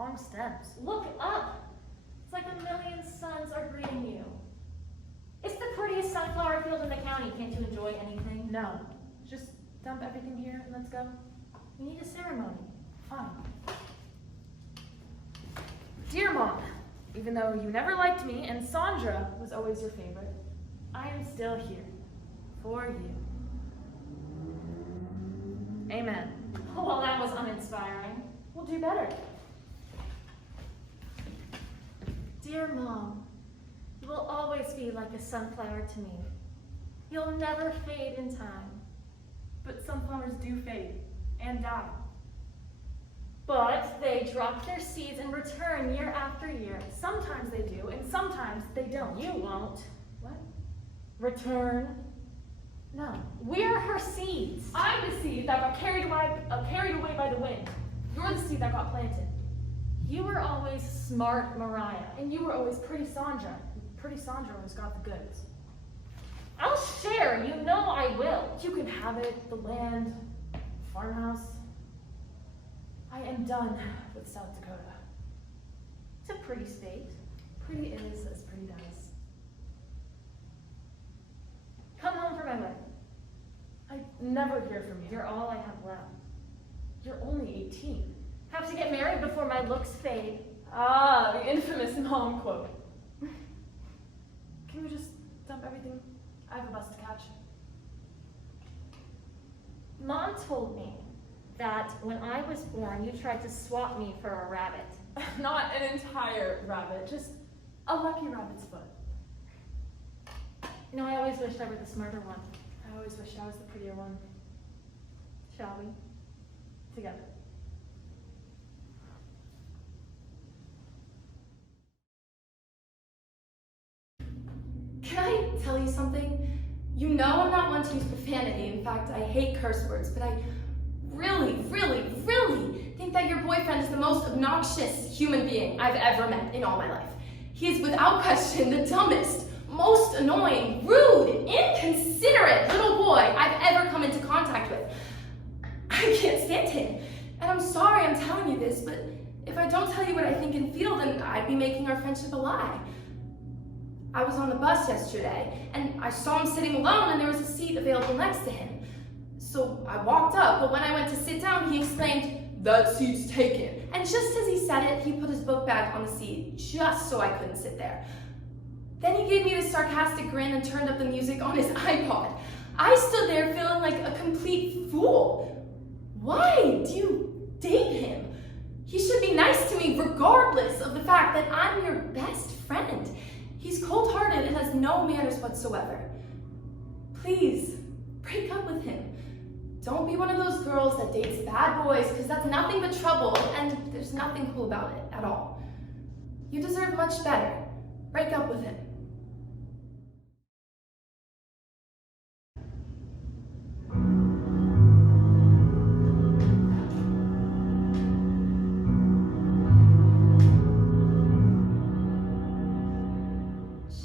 long stems. Look up. It's like a million suns are greeting you. It's the prettiest sunflower field in the county. Can't you enjoy anything? No. Just dump everything here and let's go. We need a ceremony. Fine. Dear Mom, even though you never liked me and Sandra was always your favorite, I am still here. For you. Amen. Oh, well, that was uninspiring. We'll do better. Dear Mom, you will always be like a sunflower to me. You'll never fade in time. But sunflowers do fade and die. But they drop their seeds and return year after year. Sometimes they do, and sometimes they don't. You won't. What? Return? No. We're her seeds. I'm the seed that got carried away by the wind. You're the seed that got planted. You were always smart, Mariah. And you were always pretty Sandra. Pretty Sandra always got the goods. I'll share, you know I will. You can have it, the land, farmhouse. I am done with South Dakota. It's a pretty state. Pretty is as pretty does. Come home for my wedding. I never hear from you. You're all I have left. You're only 18. Have to get married before my looks fade. Ah, the infamous mom quote. Can we just dump everything? I have a bus to catch. Mom told me that when I was born, you tried to swap me for a rabbit. Not an entire rabbit, just a lucky rabbit's foot. You know, I always wished I were the smarter one. I always wish I was the prettier one. Shall we? Together. Can I tell you something? You know I'm not one to use profanity. In fact, I hate curse words, but I really, really, really think that your boyfriend is the most obnoxious human being I've ever met in all my life. He is without question the dumbest, most annoying, rude, inconsiderate little boy I've ever come into contact with. I can't stand him. And I'm sorry I'm telling you this, but if I don't tell you what I think and feel, then I'd be making our friendship a lie. I was on the bus yesterday, and I saw him sitting alone, and there was a seat available next to him. So I walked up, but when I went to sit down, he exclaimed, "That seat's taken." And just as he said it, he put his book bag on the seat, just so I couldn't sit there. Then he gave me this sarcastic grin and turned up the music on his iPod. I stood there feeling like a complete fool. Why do you date him? He should be nice to me regardless of the fact that I'm your best friend. He's cold-hearted and has no manners whatsoever. Please, break up with him. Don't be one of those girls that dates bad boys, because that's nothing but trouble, and there's nothing cool about it at all. You deserve much better. Break up with him.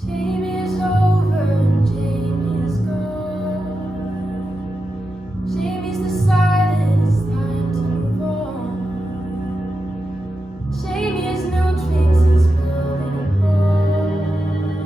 Jamie's over and Jamie's gone. Jamie's decided it's time to move on. Jamie has new dreams, he's building a boat.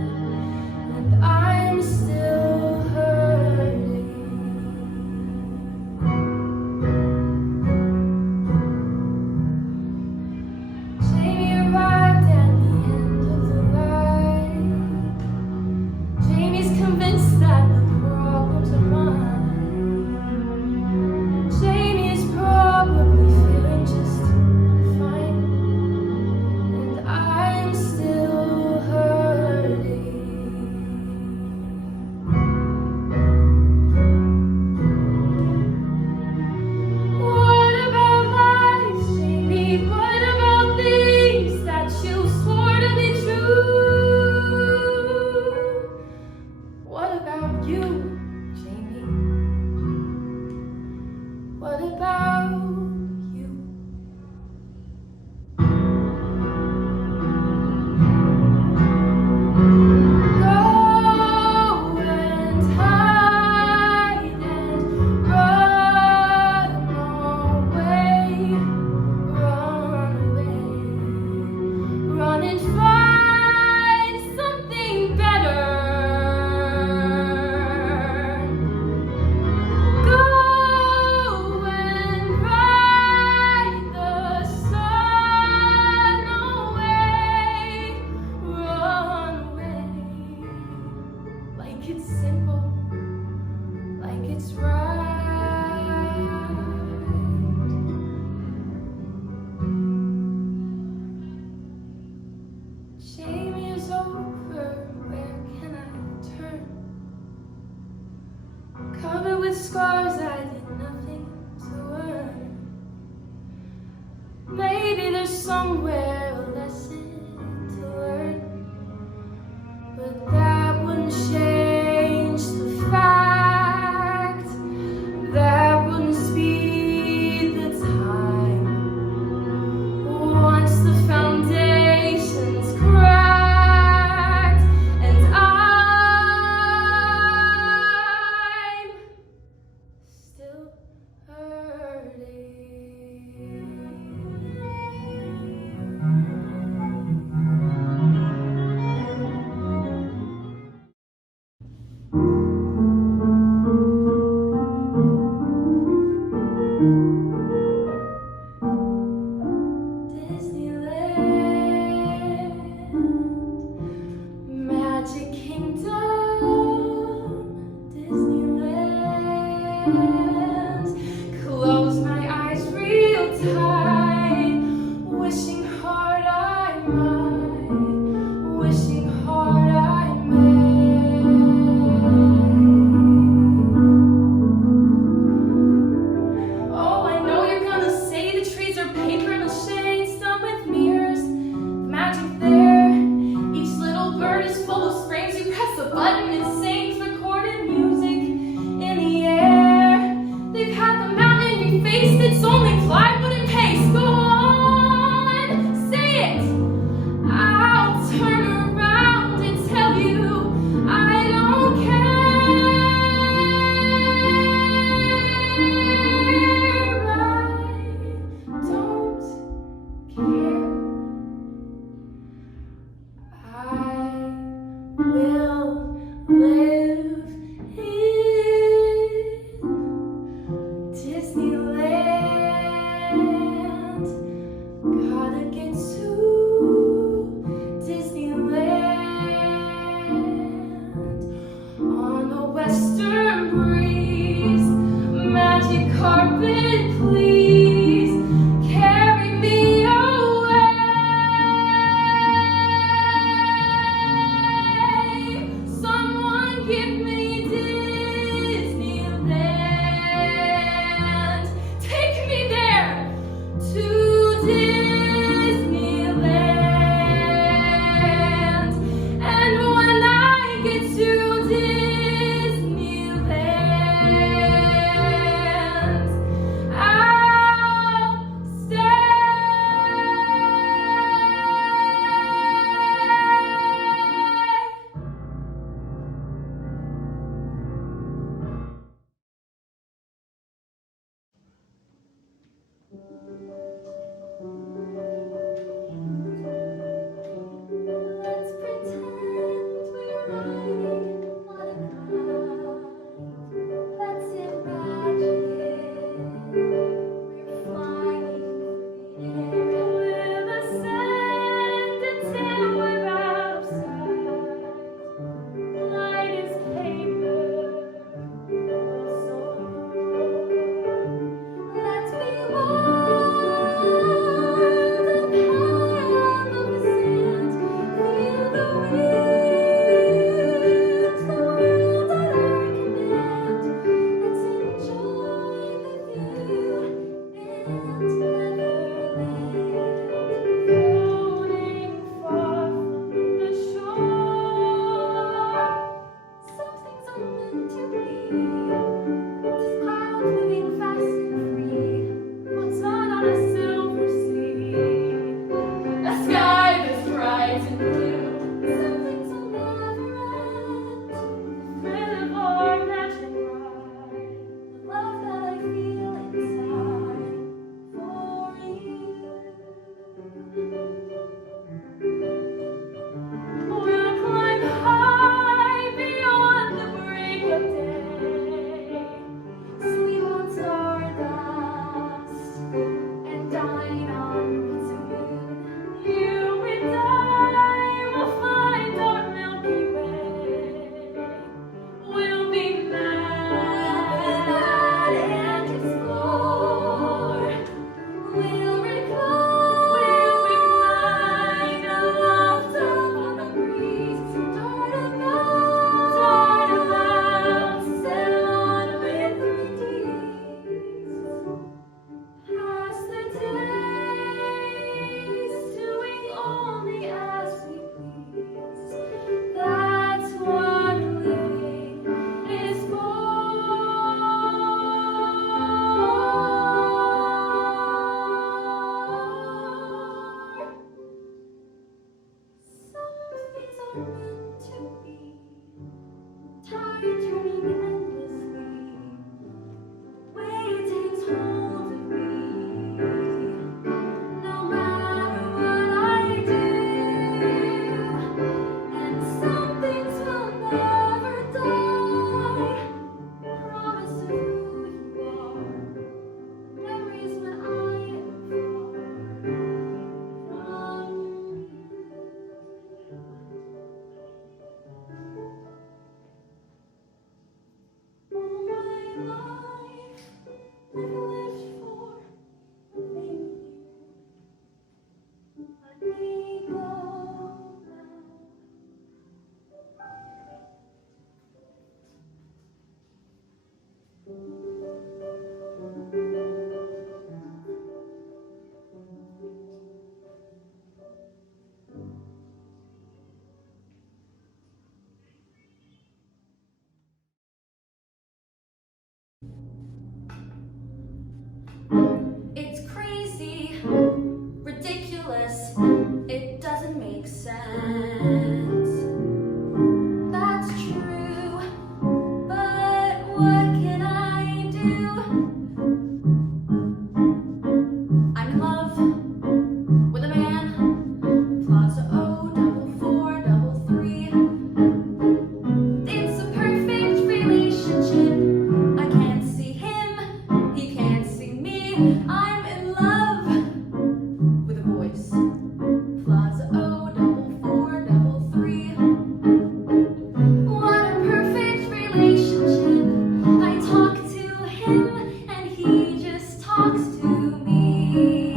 meant to be. Tide turning endlessly, weight takes hold of me. No matter what I do, and some things will never die. Promise of who you are, memories when I am far from you. All my life, I've lived for loving you. Let me go now. It's crazy, ridiculous, it doesn't make sense. That's true, but what can I do? I'm in love with a man, Plaza O, 4433. It's a perfect relationship. I can't see him, he can't see me. I'm in love with a voice, Plaza O, 4433. What a perfect relationship. I talk to him and he just talks to me.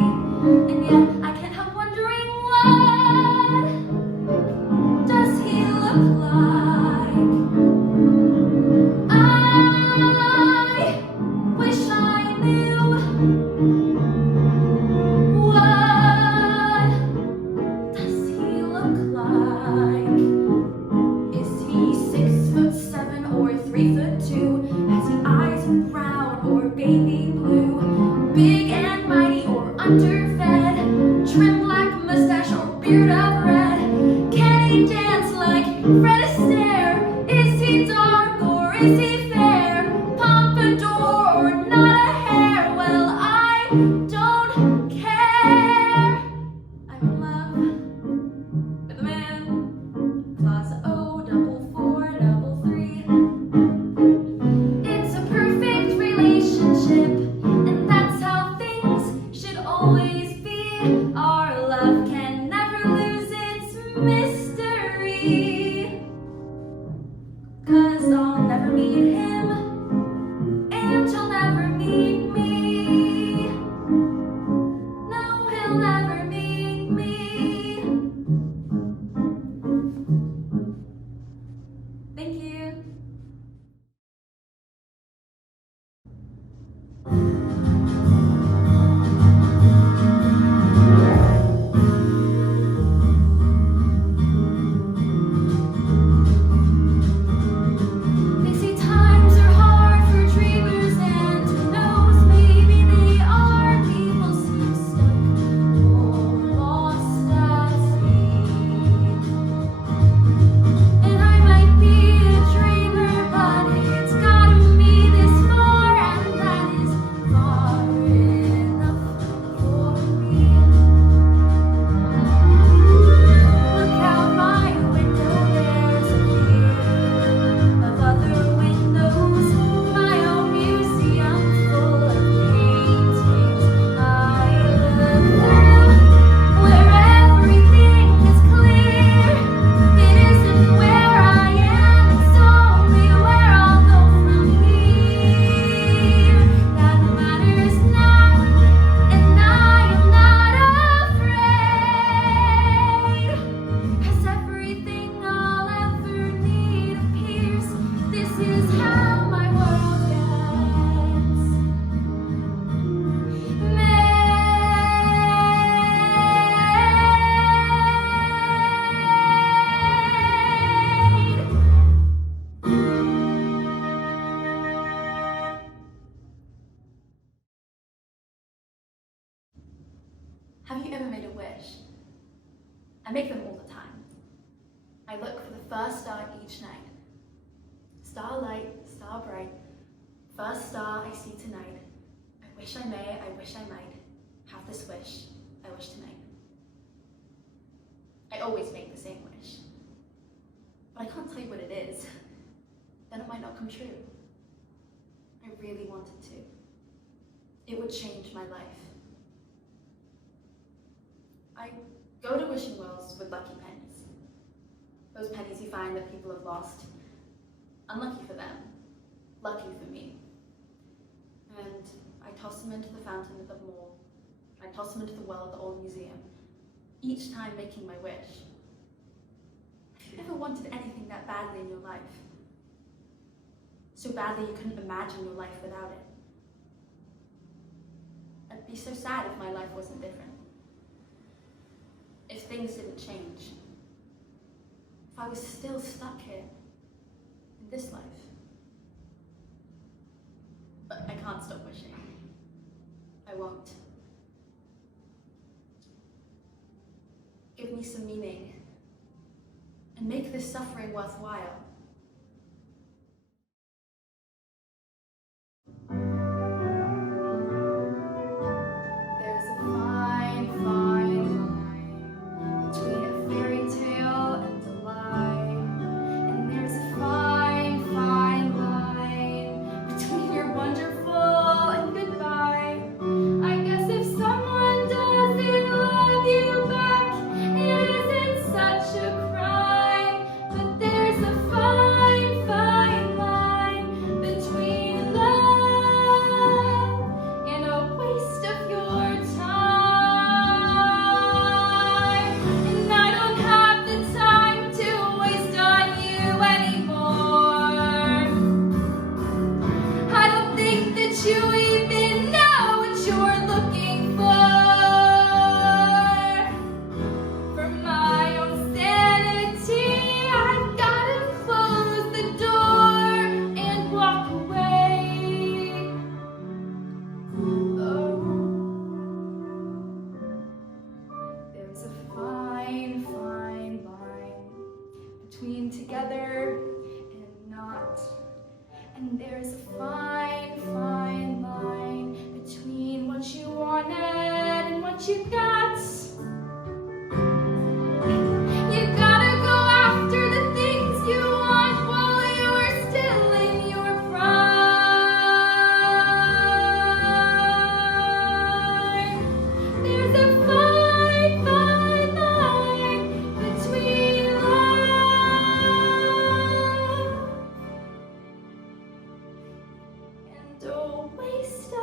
And yet I can't help wondering, what does he look like? I wish I knew. What does he look like? Is he 6'7" or 3'2"? Has he eyes brown or baby blue? Big and mighty or underfed? Trim black mustache or beard of red? Can he dance like Fred Astaire? Is he dark or is he fair? Pompadour or not a hair? Well, I don't care. I'm in love with a man, Plaza O, 4433. It's a perfect relationship, and that's how things should always be. Our love can never lose its mystery. 'Cause I'll never meet him, and he'll never meet me. No, he'll never meet me. Thank you. They say times are hard for dreamers, and who knows, maybe they are. People seem stuck or lost at sea. And I might be a dreamer, but it's gotten me this far, and that is far enough for me. Look out my window, there's a view of other windows, my own museum full of paintings I look through, where everything is clear. It isn't where I am, it's only where I'll go from here. That matters now, and I am not afraid. 'Cause everything I'll ever need appears. This is how my world gets made. Have you ever made a wish? I make them all the time. I I look for the first star each night. Starlight, star bright, first star I see tonight. I wish I may, I wish I might, have this wish, I wish tonight. I always make the same wish, but I can't tell you what it is. Then it might not come true. I really wanted to. It would change my life. I go to wishing wells with lucky pennies. Those pennies you find that people have lost. Unlucky for them, lucky for me. And I toss them into the fountain at the mall. I toss them into the well at the old museum, each time making my wish. Have you ever wanted anything that badly in your life? So badly you couldn't imagine your life without it? I'd be so sad if my life wasn't different. If things didn't change. If I was still stuck here, in this life. But I can't stop wishing. I won't. Give me some meaning, and make this suffering worthwhile. There's a fine, fine line between a fairy tale and a lie. And there's a fine, fine line between your wonderful and goodbye. I guess if someone doesn't love you back, it isn't such a crime. But there's a fine, fine line between love and a waste of your time. And I don't have the time to waste on you anymore. I don't think that you even know what you're looking for. For my own sanity, I've gotta close the door and walk away. Oh, there's a fine, fine line between together and not. And there's a fine, fine line between what you wanted and what you got. You gotta go after the things you want while you're still in your prime. There's a fine, fine line between love and a waste of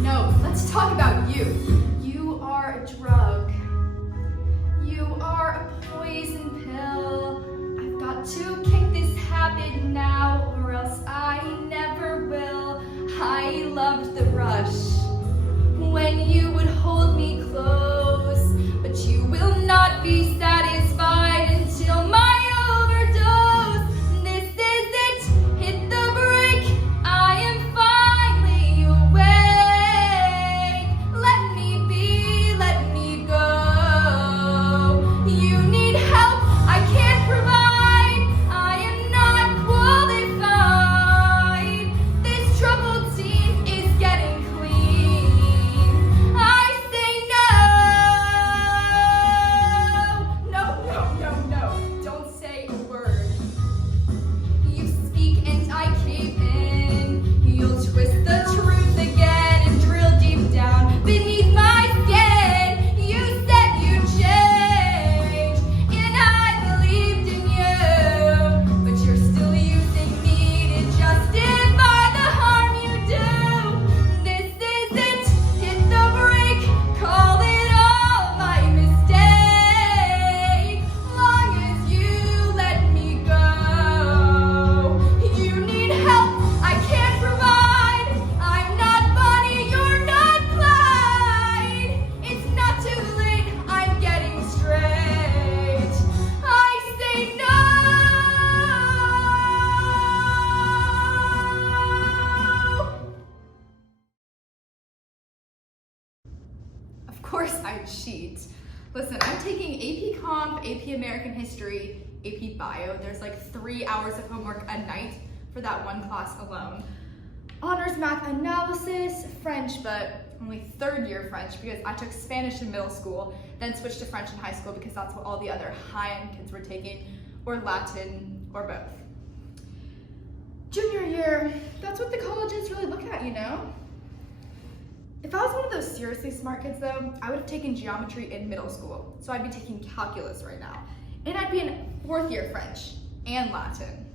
No, let's talk about you. You are a drug. You are a poison pill. I've got to kick this habit now, or else I never will. I loved the rush when you would hold me close, but you will not be satisfied until my overdose. This is it, hit the brake. I am finally awake. Let me be, let me go. You need help, I can't provide. I am not qualified. This troubled scene is getting clean. I say no, course I cheat. Listen, I'm taking AP Comp, AP American History, AP Bio. There's like 3 hours of homework a night for that one class alone. Honors Math Analysis, French, but only 3rd year French because I took Spanish in middle school, then switched to French in high school because that's what all the other high-end kids were taking, or Latin, or both. Junior year, that's what the colleges really look at, you know? If I was one of those seriously smart kids though, I would have taken geometry in middle school, so I'd be taking calculus right now. And I'd be in 4th year French and Latin.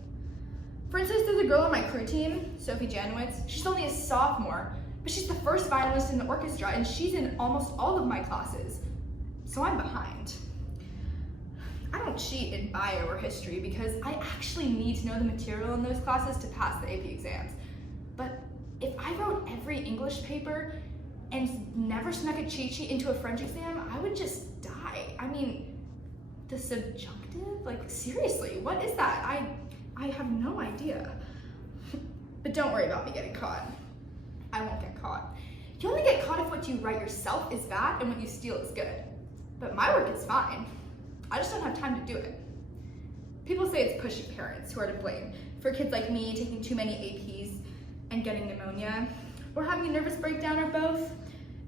For instance, there's a girl on my crew team, Sophie Janowitz. She's only a sophomore, but she's the first violinist in the orchestra and she's in almost all of my classes. So I'm behind. I don't cheat in bio or history because I actually need to know the material in those classes to pass the AP exams. But if I wrote every English paper and never snuck a cheat sheet into a French exam, I would just die. I mean, the subjunctive? Like, seriously, what is that? I have no idea. But don't worry about me getting caught. I won't get caught. You only get caught if what you write yourself is bad and what you steal is good. But my work is fine. I just don't have time to do it. People say it's pushy parents who are to blame for kids like me taking too many APs and getting pneumonia, or having a nervous breakdown, or both,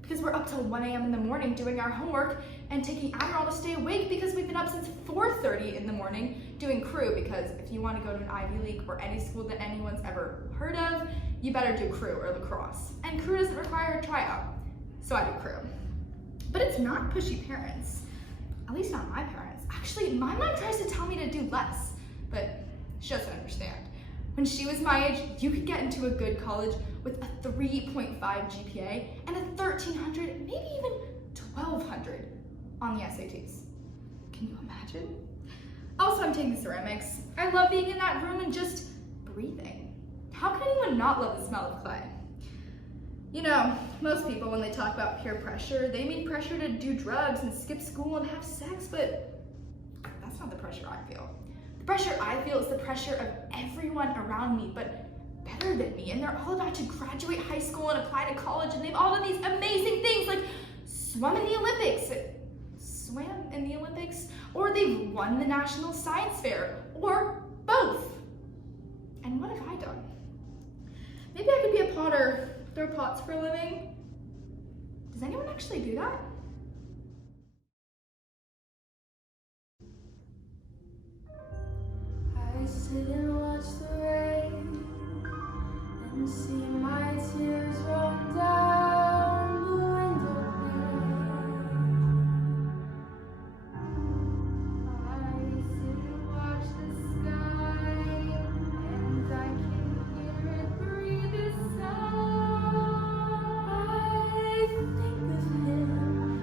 because we're up till 1 a.m. in the morning doing our homework and taking Adderall to stay awake because we've been up since 4:30 in the morning doing crew, because if you want to go to an Ivy League or any school that anyone's ever heard of, you better do crew or lacrosse. And crew doesn't require a tryout, so I do crew. But it's not pushy parents, at least not my parents. Actually, my mom tries to tell me to do less, but she doesn't understand. When she was my age, you could get into a good college with a 3.5 GPA and a 1,300, maybe even 1,200 on the SATs. Can you imagine? Also, I'm taking ceramics. I love being in that room and just breathing. How can anyone not love the smell of clay? You know, most people, when they talk about peer pressure, they mean pressure to do drugs and skip school and have sex, but that's not the pressure I feel. The pressure I feel is the pressure of everyone around me, but better than me, and they're all about to graduate high school and apply to college, and they've all done these amazing things, like swam in the Olympics, or they've won the National Science Fair, or both. And what have I done? Maybe I could be a potter, throw pots for a living. Does anyone actually do that? I sit and watch the rain and see my tears run down the window pane. I sit and watch the sky and I can hear it breathe a sigh. I think of him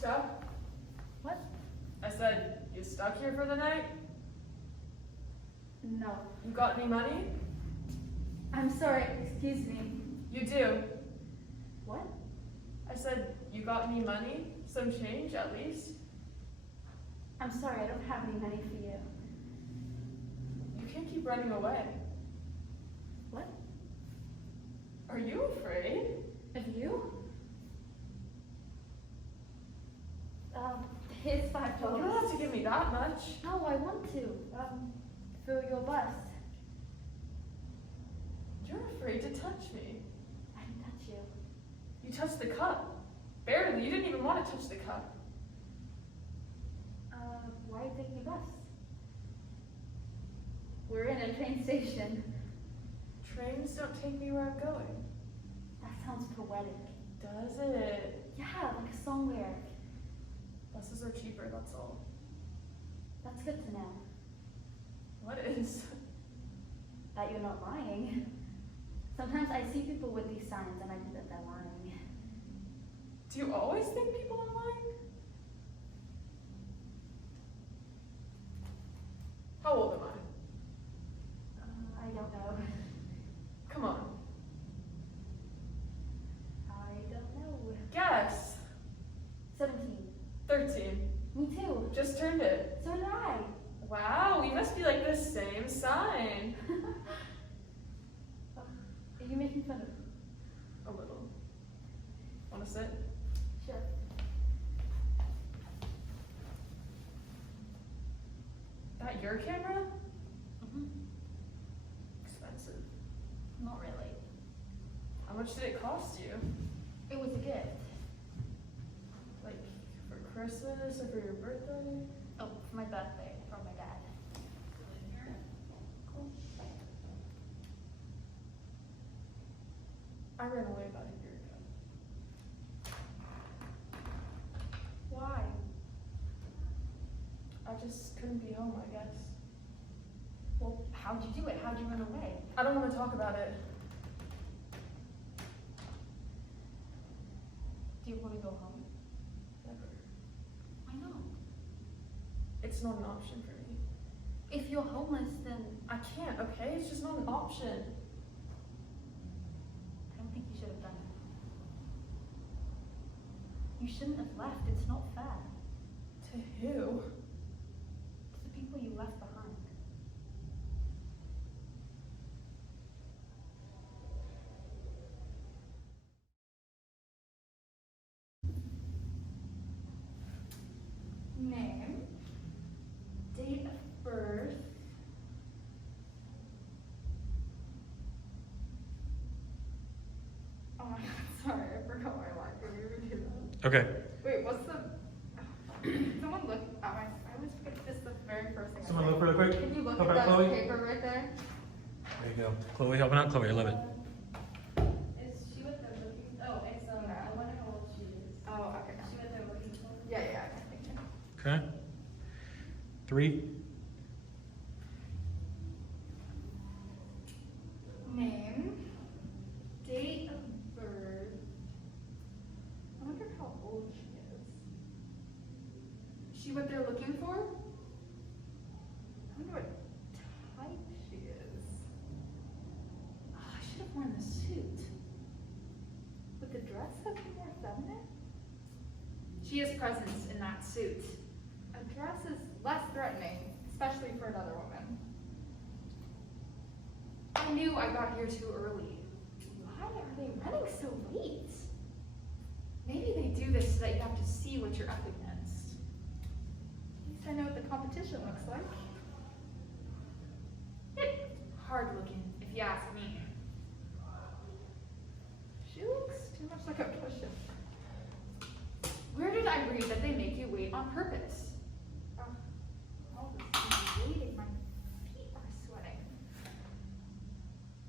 Stuck? What? I said, you stuck here for the night? No. You got any money? I'm sorry, excuse me. You do. What? I said, you got any money? Some change, at least? I'm sorry, I don't have any money for you. You can't keep running away. What? Are you afraid? Of you? Here's $5. You don't have to give me that much. No, I want to. For your bus. You're afraid to touch me. I didn't touch you. You touched the cup. Barely. You didn't even want to touch the cup. Why are you taking a bus? We're in a train station. Trains don't take me where I'm going. That sounds poetic. Does it? Yeah, like a song lyric. Buses are cheaper, that's all. That's good to know. What is? That you're not lying. Sometimes I see people with these signs and I think that they're lying. Do you always think people are lying? How old am I? I don't know. Come on. I don't know. Guess. 17. 13. Me too. Just turned it. So did I. Wow, we must be like the same sign. Are you making fun of me? A little. Wanna sit? Sure. That your camera? Mm-hmm. Expensive. Not really. How much did it cost you? It was a gift. Like, for Christmas or for your birthday? Oh, for my birthday from my dad. I ran away about a year ago. Why? I just couldn't be home, I guess. Well, how'd you do it? How'd you run away? I don't want to talk about it. Do you want to go home? Never. Why not? It's not an option for me. If you're homeless, then I can't, okay? It's just not an option. I don't think you should have done it. You shouldn't have left. It's not fair. To who? To the people you left behind. Name, date of birth, oh my god, sorry, I forgot my marker. We would do that. Okay. Wait, what's the, someone look at my, I always forget this the very first thing I Someone say. look really quick. Can you look Help at out, that Chloe. paper right there? There you go. Chloe helping out. Chloe, I love it. Is she what they're looking, oh, it's, I wonder how old she is. Oh, okay. Is she what they're looking for? Yeah, I think so. Okay. 3. Name, date of birth. I wonder how old she is. Is she what they're looking for? I wonder what type she is. Oh, I should have worn the suit. Would the dress have been more feminine? She has presence in that suit. A dress is less threatening, especially for another woman. I knew I got here too early. Why are they running so late? Maybe they do this so that you have to see what you're up against. At least I know what the competition looks like. Hard looking, if you ask me. She looks too much like a push-up. Where did I read that they make you wait on purpose? All this waiting, my feet are sweating.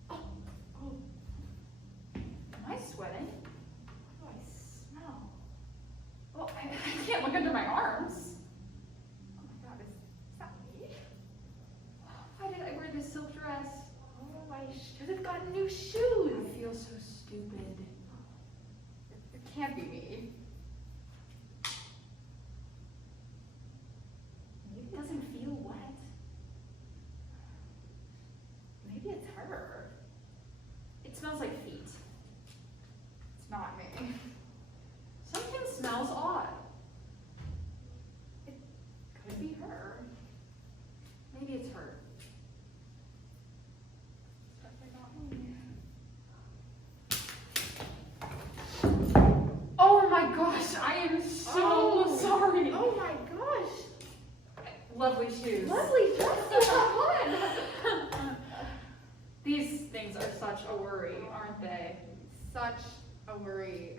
Oh. Am I sweating? What do I smell? Well, I can't look under my arms. Oh my god, is that me? Why did I wear this silk dress? Oh, I should have gotten new shoes. I feel so stupid. It can't be me. lovely shoes. Lovely dress, so fun. These things are such a worry, aren't they? Such a worry.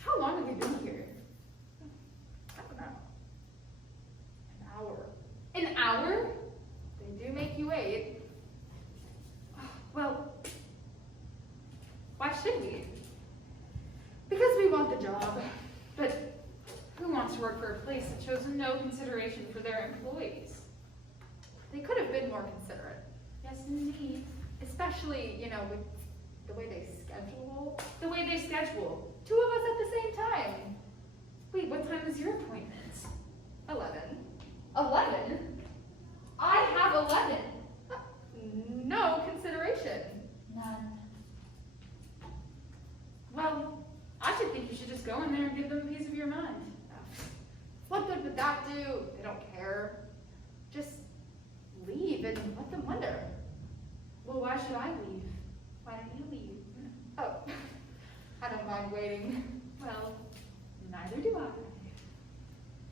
How long have you been here? I don't know. An hour. An hour? They do make you wait. Well, why should we? Because we want the job. But who wants to work for a place that shows no consideration for their employees? They could have been more considerate. Yes, indeed. Especially, with the way they schedule. The way they schedule. 2 of us at the same time. Wait, what time is your appointment? 11. 11? I have 11. No consideration. None. Well, I should think you should just go in there and give them a piece of your mind. What good would that do? They don't care. Just leave and let them wonder. Well, why should I leave? Why don't you leave? Oh, I don't mind waiting. Well, neither do I.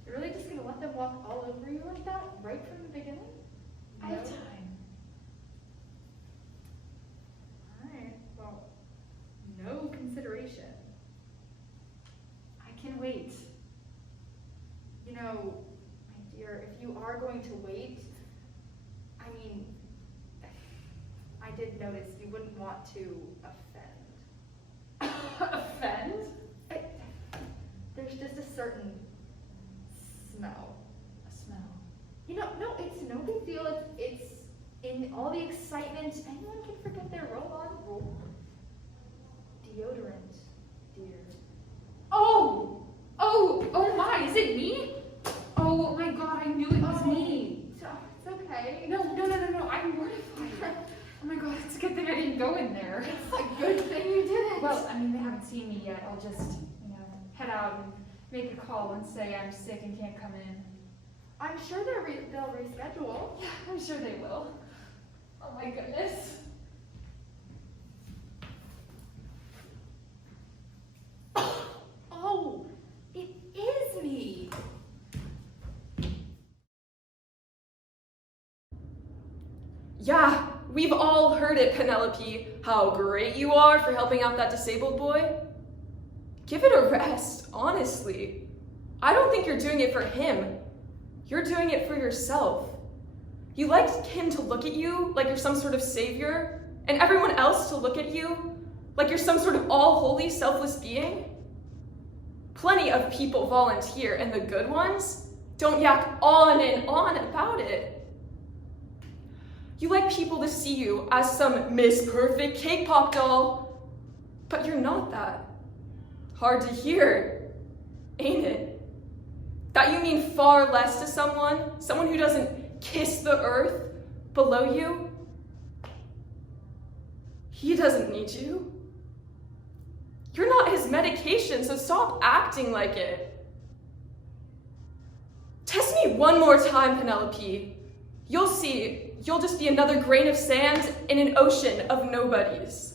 You're really just gonna let them walk all over you like that right from the beginning? I have No? time. Alright, well, no consideration. I can wait. My dear, if you are going to wait, I did notice you wouldn't want to offend. Offend? There's just a certain smell. A smell. No, it's no big deal. It's in all the excitement, anyone can forget their roll-on deodorant, dear. Oh my, is it me? Oh my god, I knew it was me. It's okay. No, I'm mortified. Oh my god, it's a good thing I didn't go in there. It's a good thing you didn't. Well, they haven't seen me yet. I'll just, head out and make a call and say I'm sick and can't come in. I'm sure they'll reschedule. Yeah, I'm sure they will. Oh my goodness. Oh, it is me. Yeah, we've all heard it, Penelope, how great you are for helping out that disabled boy. Give it a rest, honestly. I don't think you're doing it for him. You're doing it for yourself. You like him to look at you like you're some sort of savior, and everyone else to look at you like you're some sort of all-holy, selfless being. Plenty of people volunteer, and the good ones don't yak on and on about it. You like people to see you as some Miss Perfect cake pop doll, but you're not that. Hard to hear, ain't it? That you mean far less to someone who doesn't kiss the earth below you? He doesn't need you. You're not his medication, so stop acting like it. Test me one more time, Penelope. You'll see, you'll just be another grain of sand in an ocean of nobodies.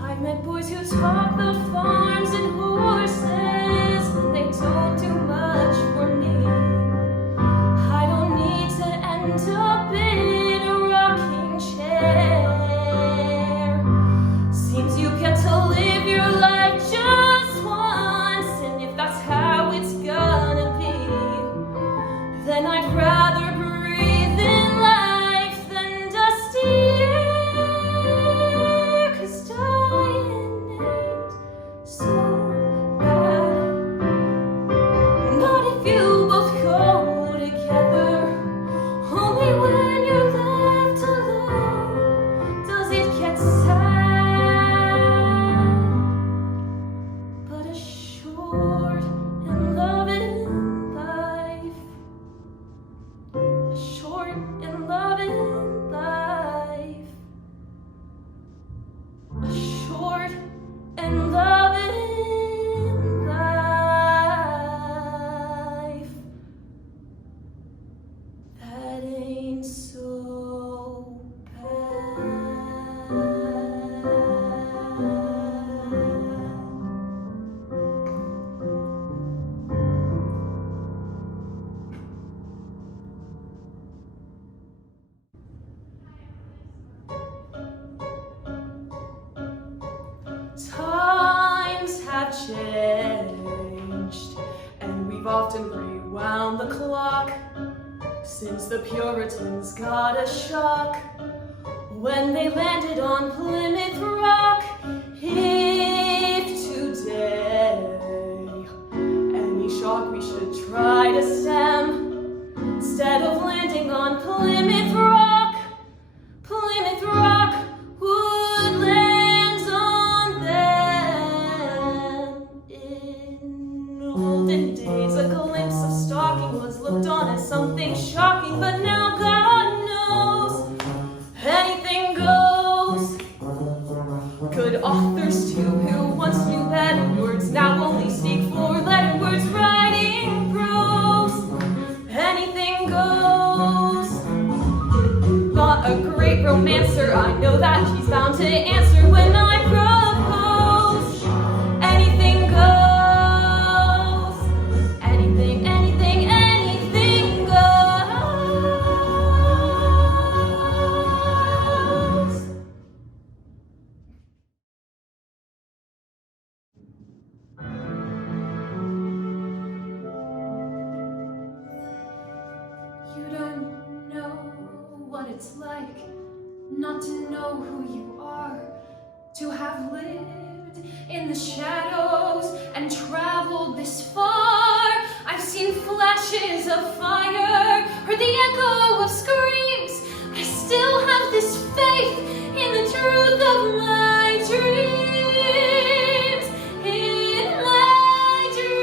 I've met boys who talk the farms and horses, and they don't do much for me. I don't need to end up in a rocking chair. Seems you get to live your life just once, and if that's how it's gonna be, then I'd rather breathe in life than dusty air, 'cause dying ain't so since the Puritans got a shock when they landed on Plymouth Rock. If today any shock we should try to stem, instead of landing on Plymouth Rock would land on them. In olden days, a glimpse of stalking was looked on as something shocking, but now God knows anything goes. Good authors too, who once knew better words, now only speak four-letter words, writing prose. Anything goes. Not a great romancer, I know that she's bound to answer when I propose. Anything goes. Anything, anything, anything goes. You don't know what it's like not to know who you are, to have lived in the shadows and traveled this far. I've seen flashes of fire, heard the echo of screams. I still have this faith in the truth of my dreams. In my dreams,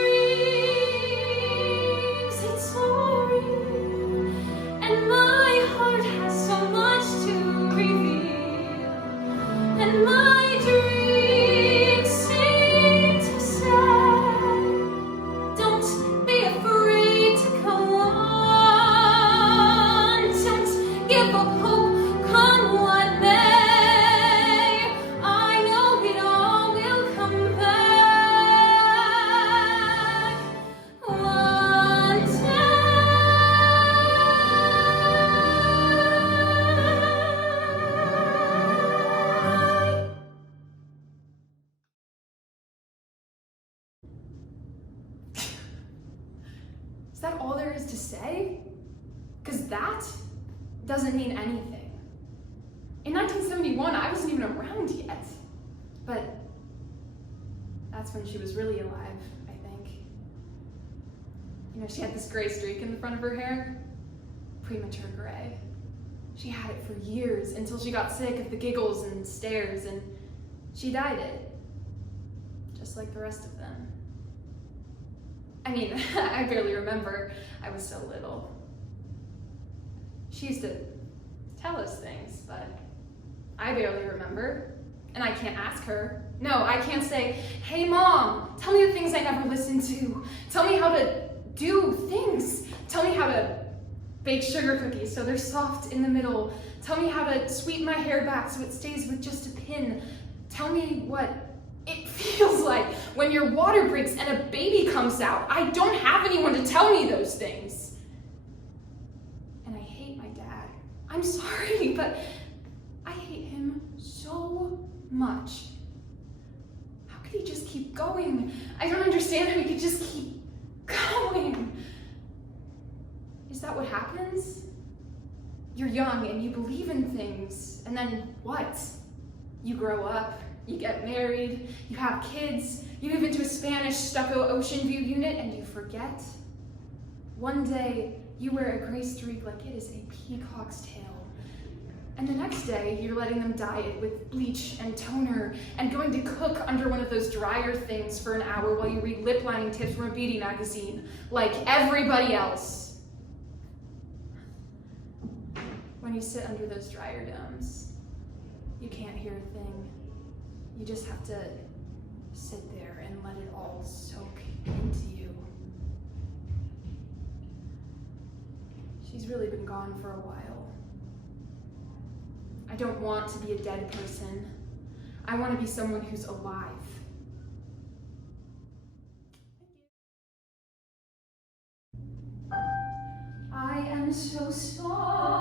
it's all real, and my heart has so much to reveal. And my dreams seem to say, don't be afraid to go on. Don't give up hope, come what may. I know it all will come back one day. Is that all there is to say? Because that doesn't mean anything. In 1971, I wasn't even around yet. But that's when she was really alive, I think. You know, she had this gray streak in the front of her hair. Premature gray. She had it for years until she got sick of the giggles and stares, and she dyed it. Just like the rest of them. I mean, I barely remember. I was so little. She used to tell us things, but I barely remember. And I can't ask her. No, I can't say, hey Mom, tell me the things I never listened to. Tell me how to do things. Tell me how to bake sugar cookies so they're soft in the middle. Tell me how to sweep my hair back so it stays with just a pin. Tell me what it feels like when your water breaks and a baby comes out. I don't have anyone to tell me those things. And I hate my dad. I'm sorry, but I hate him so much. How could he just keep going? I don't understand how he could just keep going. Is that what happens? You're young and you believe in things, and then what? You grow up. You get married, you have kids, you move into a Spanish stucco ocean view unit, and you forget. One day, you wear a gray streak like it is a peacock's tail. And the next day, you're letting them dye it with bleach and toner and going to cook under one of those dryer things for an hour while you read lip lining tips from a beauty magazine, like everybody else. When you sit under those dryer domes, you can't hear a thing. You just have to sit there and let it all soak into you. She's really been gone for a while. I don't want to be a dead person. I want to be someone who's alive. I am so sorry.